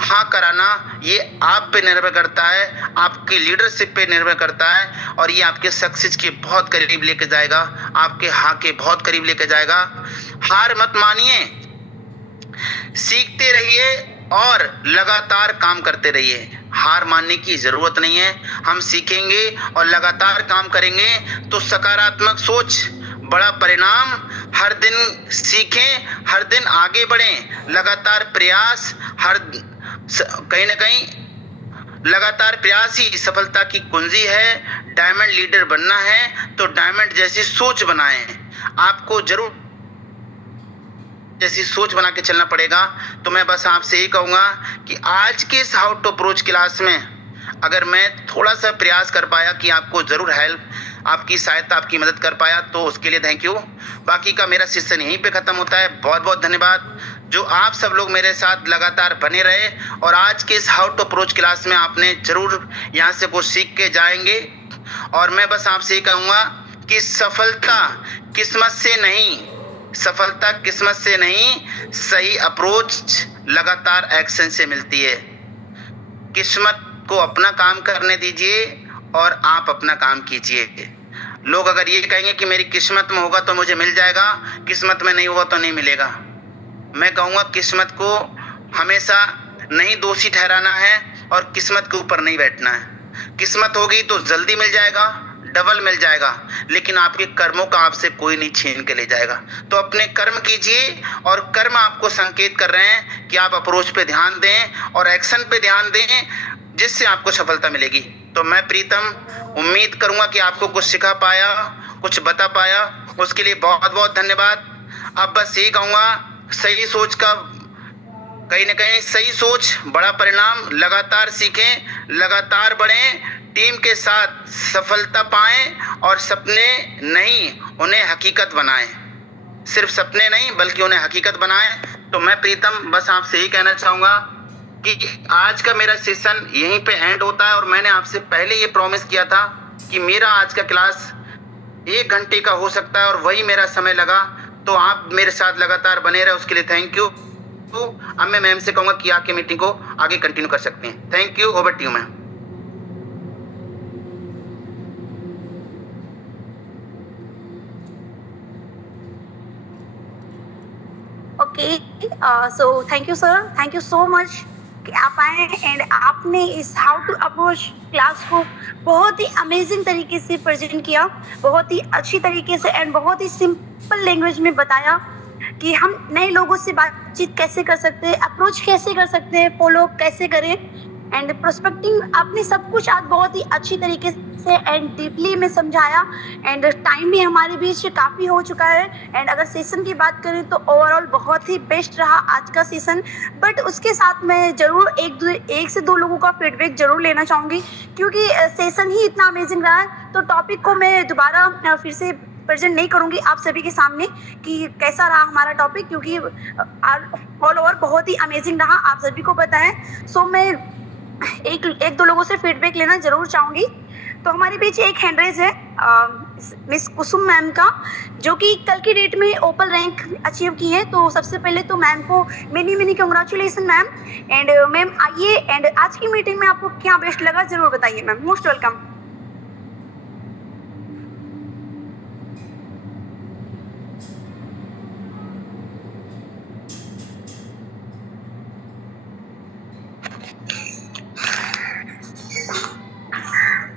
हाँ कराना ये आप पे निर्भर करता है, आपकी लीडरशिप पे निर्भर करता है और ये आपके सक्सेस के बहुत करीब लेके जाएगा, आपके हाँ के बहुत करीब लेके जाएगा। हार मत मानिए, सीखते रहिए और लगातार काम करते रहिए। हार मानने की जरूरत नहीं है। हम सीखेंगे और लगातार काम करेंगे तो सकारात्मक सोच, बड़ा परिणाम। हर दिन सीखें, हर दिन आगे बढ़ें, लगातार प्रयास, हर कहीं ना कहीं लगातार प्रयास ही सफलता की कुंजी है। डायमंड लीडर बनना है तो डायमंड जैसी सोच बनाएं। आपको जरूर जैसी सोच बना के चलना पड़ेगा। तो मैं बस आपसे यही कहूंगा कि आज के इस हाउ टू अप्रोच क्लास में अगर मैं थोड़ा सा प्रयास कर पाया कि आपको जरूर हेल्प, आपकी सहायता, आपकी मदद कर पाया तो उसके लिए थैंक यू। बाकी का मेरा सेशन यहीं पे खत्म होता है। बहुत बहुत धन्यवाद जो आप सब लोग मेरे साथ लगातार बने रहे और आज के इस हाउ टू अप्रोच क्लास में आपने जरूर यहाँ से कुछ सीख के जाएंगे। और मैं बस आपसे ये कहूंगा कि सफलता किस्मत से नहीं, सफलता किस्मत से नहीं, सही अप्रोच लगातार एक्शन से मिलती है। किस्मत को अपना काम करने दीजिए और आप अपना काम कीजिए। लोग अगर ये कहेंगे कि मेरी किस्मत में होगा तो मुझे मिल जाएगा, किस्मत में नहीं होगा तो नहीं मिलेगा, मैं कहूँगा किस्मत को हमेशा नहीं दोषी ठहराना है और किस्मत के ऊपर नहीं बैठना है। किस्मत होगी तो जल्दी मिल जाएगा, डबल मिल जाएगा, लेकिन आपके कर्मों का आपसे कोई नहीं छीन के ले जाएगा। तो अपने कर्म कीजिए और कर्म आपको संकेत कर रहे हैं कि आप अप्रोच पे ध्यान दें और एक्शन पे ध्यान दें, जिससे आपको सफलता मिलेगी। तो मैं प्रीतम उम्मीद करूंगा कि आपको कुछ सिखा पाया, कुछ बता पाया, उसके लिए बहुत बहुत धन्यवाद। अब बस यही कहूंगा, सही सोच का कहीं ना कहीं सही सोच, बड़ा परिणाम, लगातार सीखें, लगातार बढ़ें, टीम के साथ सफलता पाएं और सपने नहीं उन्हें हकीकत बनाएं। सिर्फ सपने नहीं बल्कि उन्हें हकीकत बनाएं। तो मैं प्रीतम बस आपसे यही कहना चाहूंगा कि आज का मेरा सेशन यहीं पे एंड होता है और मैंने आपसे पहले ये प्रॉमिस किया था कि मेरा आज का क्लास 1 घंटे का हो सकता है और वही मेरा समय लगा। तो आप मेरे साथ लगातार बने रहे, उसके लिए थैंक यू। तो अब मैं मैम से कहूंगा कि आके मीटिंग को आगे कंटिन्यू कर सकते हैं। Thank you, over to you ma'am. Okay, so thank you sir, thank you so much कि आप आए एंड आपने इस हाउ टू अप्रोच क्लास को बहुत ही अमेजिंग तरीके से प्रेजेंट किया, बहुत ही अच्छी तरीके से एंड बहुत ही सिंपल लैंग्वेज में बताया कि हम नए लोगों से बातचीत कैसे कर सकते हैं, अप्रोच कैसे कर सकते हैं, फॉलो कैसे करें एंड प्रोस्पेक्टिंग। आपने सब कुछ आज बहुत ही अच्छी तरीके से एंड डीपली में समझाया एंड टाइम भी हमारे बीच काफ़ी हो चुका है। एंड अगर सेशन की बात करें तो ओवरऑल बहुत ही बेस्ट रहा आज का सेशन। बट उसके साथ मैं ज़रूर एक से दो लोगों का फीडबैक ज़रूर लेना चाहूँगी, क्योंकि सेशन ही इतना अमेजिंग रहा है। तो टॉपिक को मैं दोबारा फिर से प्रेजेंट नहीं करूंगी आप सभी के सामने कि कैसा रहा हमारा टॉपिक, क्योंकि ऑल ओवर बहुत ही अमेजिंग रहा, आप सभी को पता है। सो मैं एक दो लोगों से फीडबैक लेना जरूर चाहूंगी। तो हमारे बीच एक हैंड रेज है मिस कुसुम मैम का, जो कि कल की डेट में ओपन रैंक अचीव की है। तो सबसे पहले तो मैम को many congratulation ma'am. And ma'am आइए एंड आज की मीटिंग में आपको क्या बेस्ट लगा जरूर बताइए ma'am, most welcome.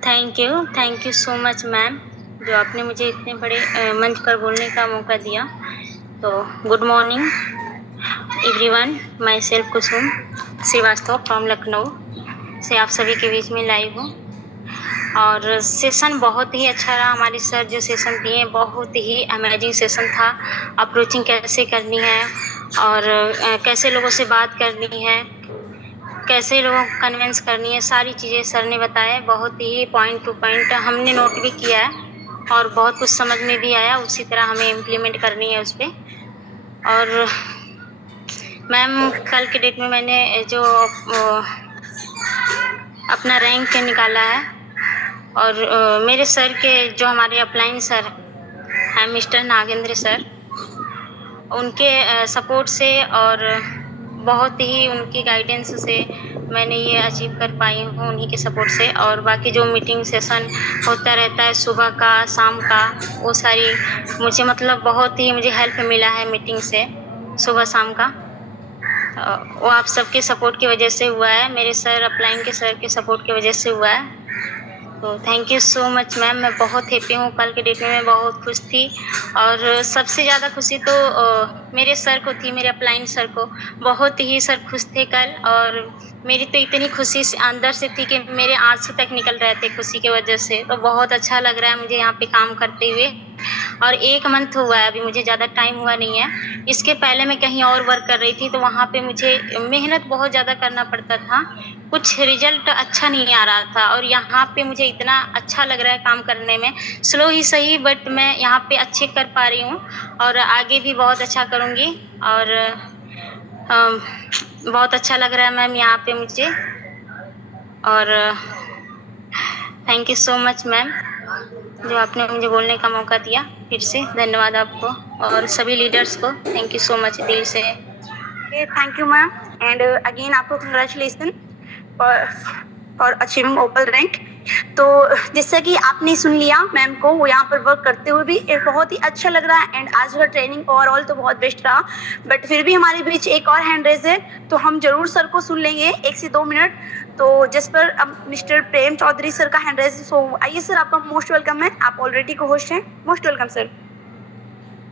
Thank you so much ma'am, जो आपने मुझे इतने बड़े मंच पर बोलने का मौका दिया। तो good morning everyone, myself Kusum Shrivastava from Lucknow. से आप सभी के बीच में लाइव हूँ। और सेशन बहुत ही अच्छा रहा। हमारे सर जो सेशन दिए बहुत ही अमेजिंग सेशन था। अप्रोचिंग कैसे करनी है और कैसे लोगों से बात करनी है, कैसे लोगों को कन्विंस करनी है, सारी चीज़ें सर ने बताया। बहुत ही पॉइंट टू पॉइंट हमने नोट भी किया है और बहुत कुछ समझ में भी आया। उसी तरह हमें इम्प्लीमेंट करनी है उस पर। और मैम कल के डेट में मैंने जो अपना रैंक निकाला है और मेरे सर के जो हमारे अपलाइन सर हैं मिस्टर नागेंद्र सर, उनके सपोर्ट से और बहुत ही उनकी गाइडेंस से मैंने ये अचीव कर पाई हूँ, उन्हीं के सपोर्ट से। और बाकी जो मीटिंग सेशन होता रहता है सुबह का शाम का, वो सारी मुझे मतलब बहुत ही मुझे हेल्प मिला है मीटिंग से सुबह शाम का। वो आप सबके सपोर्ट की वजह से हुआ है, मेरे सर अपलाइन के सर के सपोर्ट की वजह से हुआ है। तो thank you so much ma'am. मैं बहुत हैप्पी हूँ। कल के डेट में मैं बहुत खुश थी और सबसे ज़्यादा खुशी तो मेरे सर को थी, मेरे अपलाइन सर को। बहुत ही सर खुश थे कल और मेरी तो इतनी खुशी अंदर से थी कि मेरे आंसू तक निकल रहे थे खुशी की वजह से। तो बहुत अच्छा लग रहा है मुझे यहाँ पे काम करते हुए। और 1 मंथ हुआ है, अभी मुझे ज़्यादा टाइम हुआ नहीं है। इसके पहले मैं कहीं और वर्क कर रही थी तो वहाँ पे मुझे मेहनत बहुत ज़्यादा करना पड़ता था, कुछ रिजल्ट अच्छा नहीं आ रहा था। और यहाँ पे मुझे इतना अच्छा लग रहा है काम करने में, स्लो ही सही बट मैं यहाँ पे अच्छे कर पा रही हूँ और आगे भी बहुत अच्छा करूँगी। और बहुत अच्छा लग रहा है मैम यहाँ पे मुझे। और thank you so much ma'am, जो आपने मुझे बोलने का मौका दिया। फिर से धन्यवाद आपको और सभी लीडर्स को थैंक यू सो मच दिल से। Thank you ma'am and again आपको congratulation for achieving open rank. तो जैसा कि आपने सुन लिया मैम को, वो यहाँ पर वर्क करते हुए भी बहुत ही अच्छा लग रहा है एंड आज का ट्रेनिंग ओवरऑल तो बहुत बेस्ट रहा। बट फिर भी हमारे बीच एक और हैंड रेज है तो हम जरूर सर को सुन लेंगे 1 से 2 मिनट। तो जिस पर अब मिस्टर प्रेम चौधरी सर का हैंड रेज। सो आइए सर, आपका मोस्ट वेलकम है, आप ऑलरेडी को होस्ट हैं। Most welcome sir.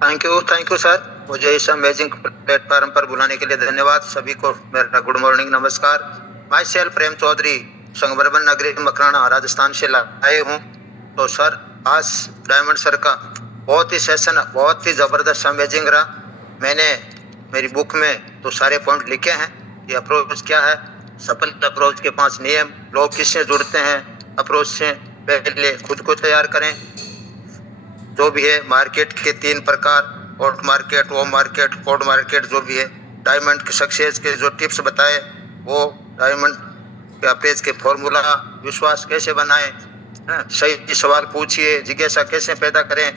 Thank you sir. मुझे इस अमेजिंग प्लेटफॉर्म पर बुलाने के लिए धन्यवाद। सभी को मेरा गुड मॉर्निंग, नमस्कार। माई सेल्फ प्रेम चौधरी, संगबरबन नगरी मकराना राजस्थान से लाए हूँ। तो सर आज डायमंड सर का बहुत ही सेशन बहुत ही ज़बरदस्त अमेजिंग रहा। मैंने मेरी बुक में तो सारे पॉइंट लिखे हैं। ये अप्रोच क्या है, सफल अप्रोच के 5 नियम, लोग किससे जुड़ते हैं अप्रोच से, पहले खुद को तैयार करें। जो भी है मार्केट के 3 प्रकार, हॉट मार्केट, वो मार्केट, कोड मार्केट, जो भी है डायमंड के सक्सेस के जो टिप्स बताए, वो डायमंड के पेज के फॉर्मूला, विश्वास कैसे बनाएं, सही सवाल पूछिए, जिज्ञासा कैसे पैदा करें,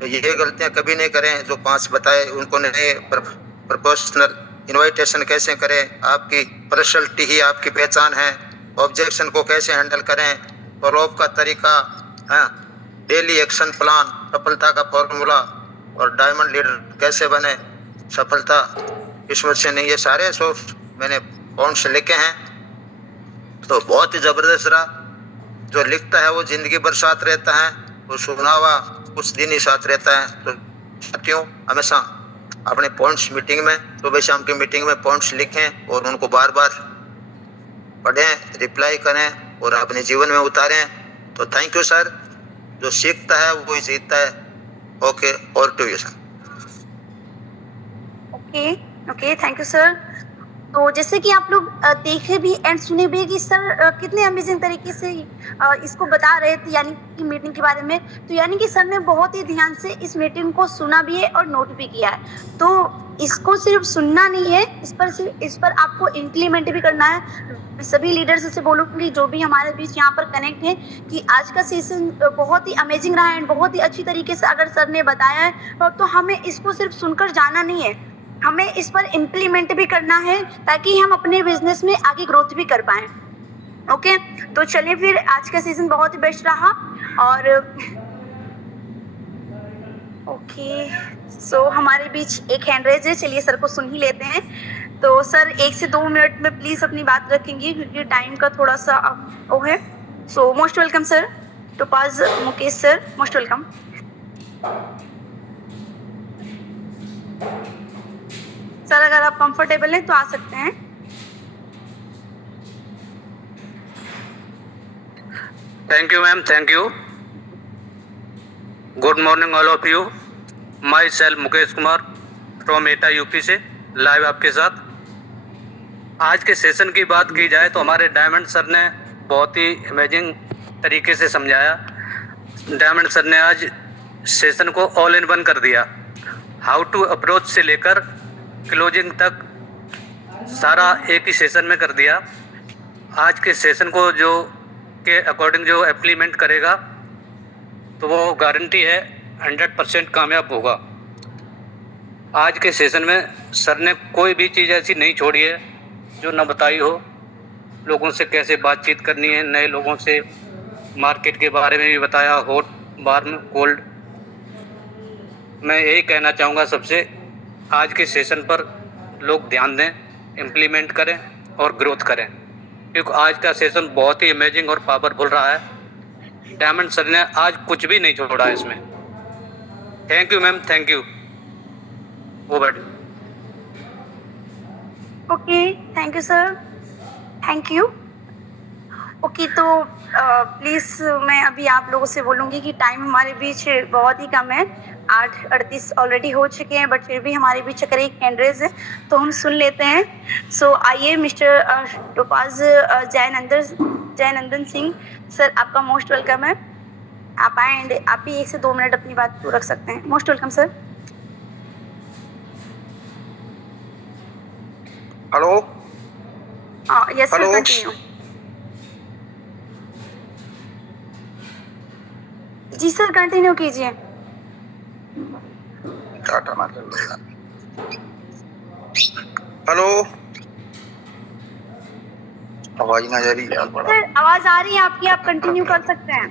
तो ये गलतियां कभी नहीं करें जो 5 बताए उनको नहीं। प्रोफेशनल इन्विटेशन कैसे करें, आपकी पर्सनैलिटी ही आपकी पहचान है। ऑब्जेक्शन को कैसे हैंडल करें, फॉलोअप का तरीका, डेली एक्शन प्लान, सफलता का फॉर्मूला और डायमंड लीडर कैसे बने, सफलता किस्मत से नहीं। ये सारे सोर्स मैंने पॉइंट्स लिखे हैं। तो बहुत ही जबरदस्त रहा। जो लिखता है वो जिंदगी भर साथ रहता है, वो सुना हुआ कुछ दिन ही साथ रहता है। तो साथियों हमेशा अपने पॉइंट्स मीटिंग में, सुबह शाम की मीटिंग में पॉइंट्स लिखें और उनको बार बार पढ़ें, रिप्लाई करें और अपने जीवन में उतारें। तो थैंक यू सर। जो सीखता है वो ही जीतता है। ओके, और to you sir. Okay thank you sir. तो जैसे कि आप लोग देखे भी एंड सुने भी कि सर कितने अमेजिंग तरीके से इसको बता रहे थे, यानी कि मीटिंग के बारे में। तो यानी कि सर ने बहुत ही ध्यान से इस मीटिंग को सुना भी है और नोट भी किया है। तो इसको सिर्फ सुनना नहीं है, इस पर आपको इम्प्लीमेंट भी करना है। सभी लीडर्स से बोलूँगी जो भी हमारे बीच यहाँ पर कनेक्ट है कि आज का सेशन बहुत ही अमेजिंग रहा है एंड बहुत ही अच्छी तरीके से अगर सर ने बताया है तो हमें इसको सिर्फ सुनकर जाना नहीं है, हमें इस पर इम्प्लीमेंट भी करना है ताकि हम अपने बिजनेस में आगे ग्रोथ भी कर पाएं। ओके, तो चलिए फिर आज का सीजन बहुत ही बेस्ट रहा। और ओके सो हमारे बीच एक हैंड रेज है, चलिए सर को सुन ही लेते हैं। तो सर 1 से 2 मिनट में प्लीज अपनी बात रखेंगे क्योंकि टाइम का थोड़ा सा वो है। So most welcome sir. Topaz Mukesh sir, most welcome. Sir अगर आप कंफर्टेबल हैं तो आ सकते हैं। Thank you, ma'am. Thank you. Good morning, all of you. Myself Mukesh Kumar from Etah UP से लाइव आपके साथ। आज के सेशन की बात की जाए तो हमारे डायमंड सर ने बहुत ही अमेजिंग तरीके से समझाया। डायमंड सर ने आज सेशन को ऑल इन वन कर दिया। हाउ टू अप्रोच से लेकर क्लोजिंग तक सारा एक ही सेशन में कर दिया। आज के सेशन को जो के अकॉर्डिंग जो इम्प्लीमेंट करेगा तो वो गारंटी है 100% कामयाब होगा। आज के सेशन में सर ने कोई भी चीज़ ऐसी नहीं छोड़ी है जो न बताई हो। लोगों से कैसे बातचीत करनी है, नए लोगों से, मार्केट के बारे में भी बताया, हॉट वार्म कोल्ड। मैं यही कहना चाहूँगा सबसे, आज के सेशन पर लोग ध्यान दें, इम्प्लीमेंट करें और ग्रोथ करें, क्योंकि आज का सेशन बहुत ही अमेजिंग और पावरफुल रहा है। डायमंड सर ने आज कुछ भी नहीं छोड़ा है इसमें। Thank you ma'am, thank you. Over. Okay, thank you sir, thank you. Okay, तो प्लीज़ मैं अभी आप लोगों से बोलूँगी कि टाइम हमारे बीच बहुत ही कम है। 8:38 ऑलरेडी हो चुके हैं, बट फिर भी हमारे बीच अगर एक हैंड रेज है तो हम सुन लेते हैं। सो आइए mister topaz Jainandan Singh sir, आपका मोस्ट वेलकम है। आप आए एंड आप भी 1 से 2 मिनट अपनी बात को रख सकते हैं। Most welcome sir. Hello. Yes sir, hello. Continue. जी सर, कंटिन्यू कीजिए। हेलो, आवाज ना जा रही यार बड़ा। सर आवाज आ रही है आपकी, आप कंटिन्यू कर सकते हैं।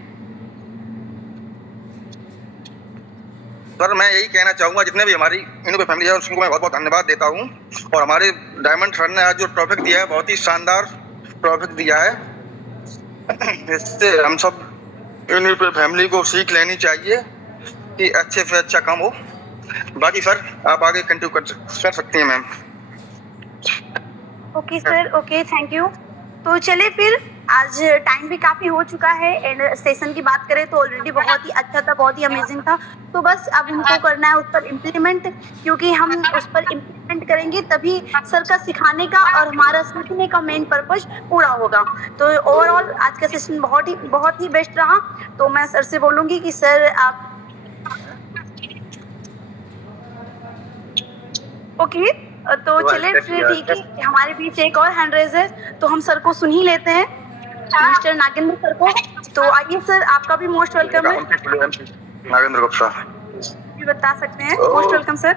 सर मैं यही कहना चाहूंगा, जितने भी हमारी इनोवे फैमिली है उसको मैं बहुत बहुत धन्यवाद देता हूं। और हमारे डायमंड सर ने आज जो टॉपिक दिया है बहुत ही शानदार टॉपिक दिया है। इससे हम सब इनोवे फैमिली को सीख लेनी चाहिए कि अच्छे से अच्छा काम हो। बाकी सर आप आगे कंटिन्यू कर सकती हैं ma'am. Okay sir, okay, thank you. तो चले फिर, आज टाइम भी काफ़ी हो चुका है एंड सेशन की बात करें तो ऑलरेडी बहुत ही अच्छा था, बहुत ही अमेजिंग था। तो बस अब हमको करना है उस पर इम्प्लीमेंट, क्योंकि हम उस पर इम्प्लीमेंट करेंगे तभी सर का सिखाने का और हमारा सीखने का मेन पर्पस पूरा होगा। तो ओवरऑल आज का सेशन बहुत ही बेस्ट रहा। तो मैं सर से बोलूँगी कि सर आप ओके, तो चले फिर, ठीक है। हमारे बीच एक और हैंड रेज है तो हम सर को सुन ही लेते हैं, मिस्टर नागेंद्र सर को। तो आइए सर, आपका भी मोस्ट वेलकम है। नागेंद्र गुप्ता भी बता सकते हैं। Most welcome sir.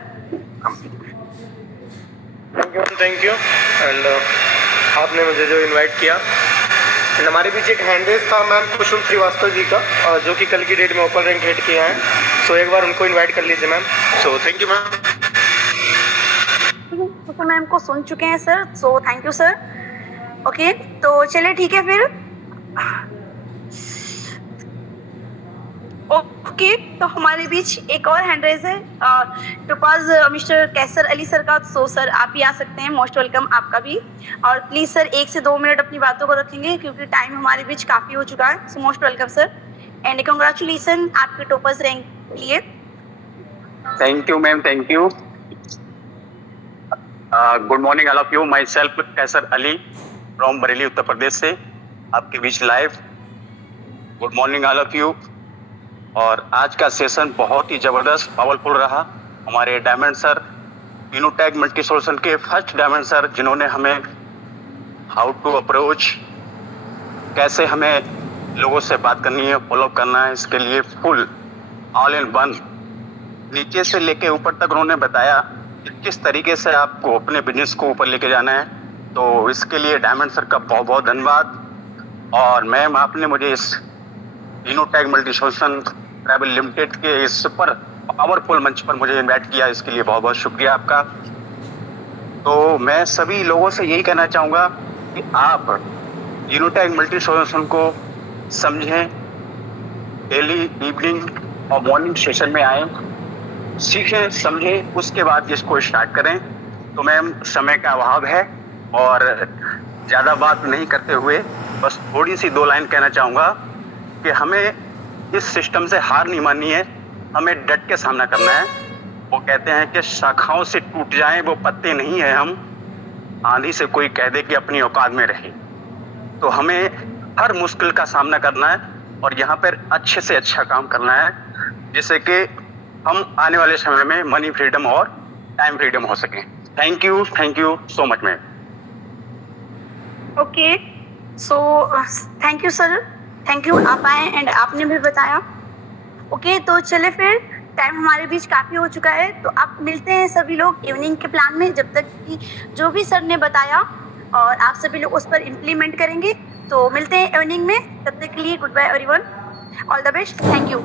Thank you and आपने मुझे जो इनवाइट किया। एंड हमारे बीच एक हैंड रेज था मैम कुसुम श्रीवास्तव जी का, जो कि कल की डेट में ओपन रैंक हिट किया है। सो एक बार उनको इनवाइट कर लीजिए ma'am. So thank you ma'am. Kusum ma'am को सुन चुके हैं sir, so thank you sir. Okay, तो चलिए ठीक है फिर। ओके, तो हमारे बीच एक और हैंड रेज है टोपाज मिस्टर कैसर अली सर का। सो सर आप भी आ सकते हैं, मोस्ट वेलकम आपका भी। और प्लीज सर 1 से 2 मिनट अपनी बातों को रखेंगे क्योंकि टाइम हमारे बीच काफी हो चुका है। So most welcome sir and congratulation आपके टोपाज रैंक के लिए। Thank you ma'am, thank you. Good morning all of you. Myself Kaisar Ali from Bareilly Uttar Pradesh से आपके बीच live. Good morning all of you. और आज का सेशन बहुत ही ज़बरदस्त पावरफुल रहा। हमारे डायमंड सर, इनोटैग मल्टी सोल्यूशन के फर्स्ट डायमंड सर, जिन्होंने हमें हाउ टू अप्रोच, कैसे हमें लोगों से बात करनी है, फॉलो करना है, इसके लिए फुल ऑल इन वन नीचे से लेके ऊपर तक उन्होंने बताया कि किस तरीके से आपको अपने बिजनेस को ऊपर लेके जाना है। तो इसके लिए डायमंड सर का बहुत बहुत धन्यवाद। और मैम आपने मुझे इस इनोटैग मल्टी सोल्यूशन ट्रैवल लिमिटेड के इस सुपर पावरफुल मंच पर मुझे इनवाइट किया, इसके लिए बहुत बहुत शुक्रिया आपका। तो मैं सभी लोगों से यही कहना चाहूँगा कि आप इनोटैग मल्टी सोल्यूशन को समझें, डेली इवनिंग और मॉर्निंग सेशन में आएँ, सीखें, समझें, उसके बाद इसको स्टार्ट करें। तो मैम समय का अभाव है और ज़्यादा बात नहीं करते हुए बस थोड़ी सी 2 लाइन कहना चाहूँगा कि हमें इस सिस्टम से हार नहीं माननी है, हमें डट के सामना करना है। वो कहते हैं कि शाखाओं से टूट जाएं वो पत्ते नहीं है हम, आंधी से कोई कह दे कि अपनी औकात में रहे। तो हमें हर मुश्किल का सामना करना है और यहाँ पर अच्छे से अच्छा काम करना है, जिससे कि हम आने वाले समय में मनी फ्रीडम और टाइम फ्रीडम हो सके। Thank you so much ma'am. Okay, so thank you sir, thank you, आप आए एंड आपने भी बताया। ओके, तो चले फिर, टाइम हमारे बीच काफ़ी हो चुका है, तो अब मिलते हैं सभी लोग इवनिंग के प्लान में, जब तक कि जो भी सर ने बताया और आप सभी लोग उस पर इम्प्लीमेंट करेंगे। तो मिलते हैं इवनिंग में, तब तक के लिए goodbye everyone, all the best, thank you.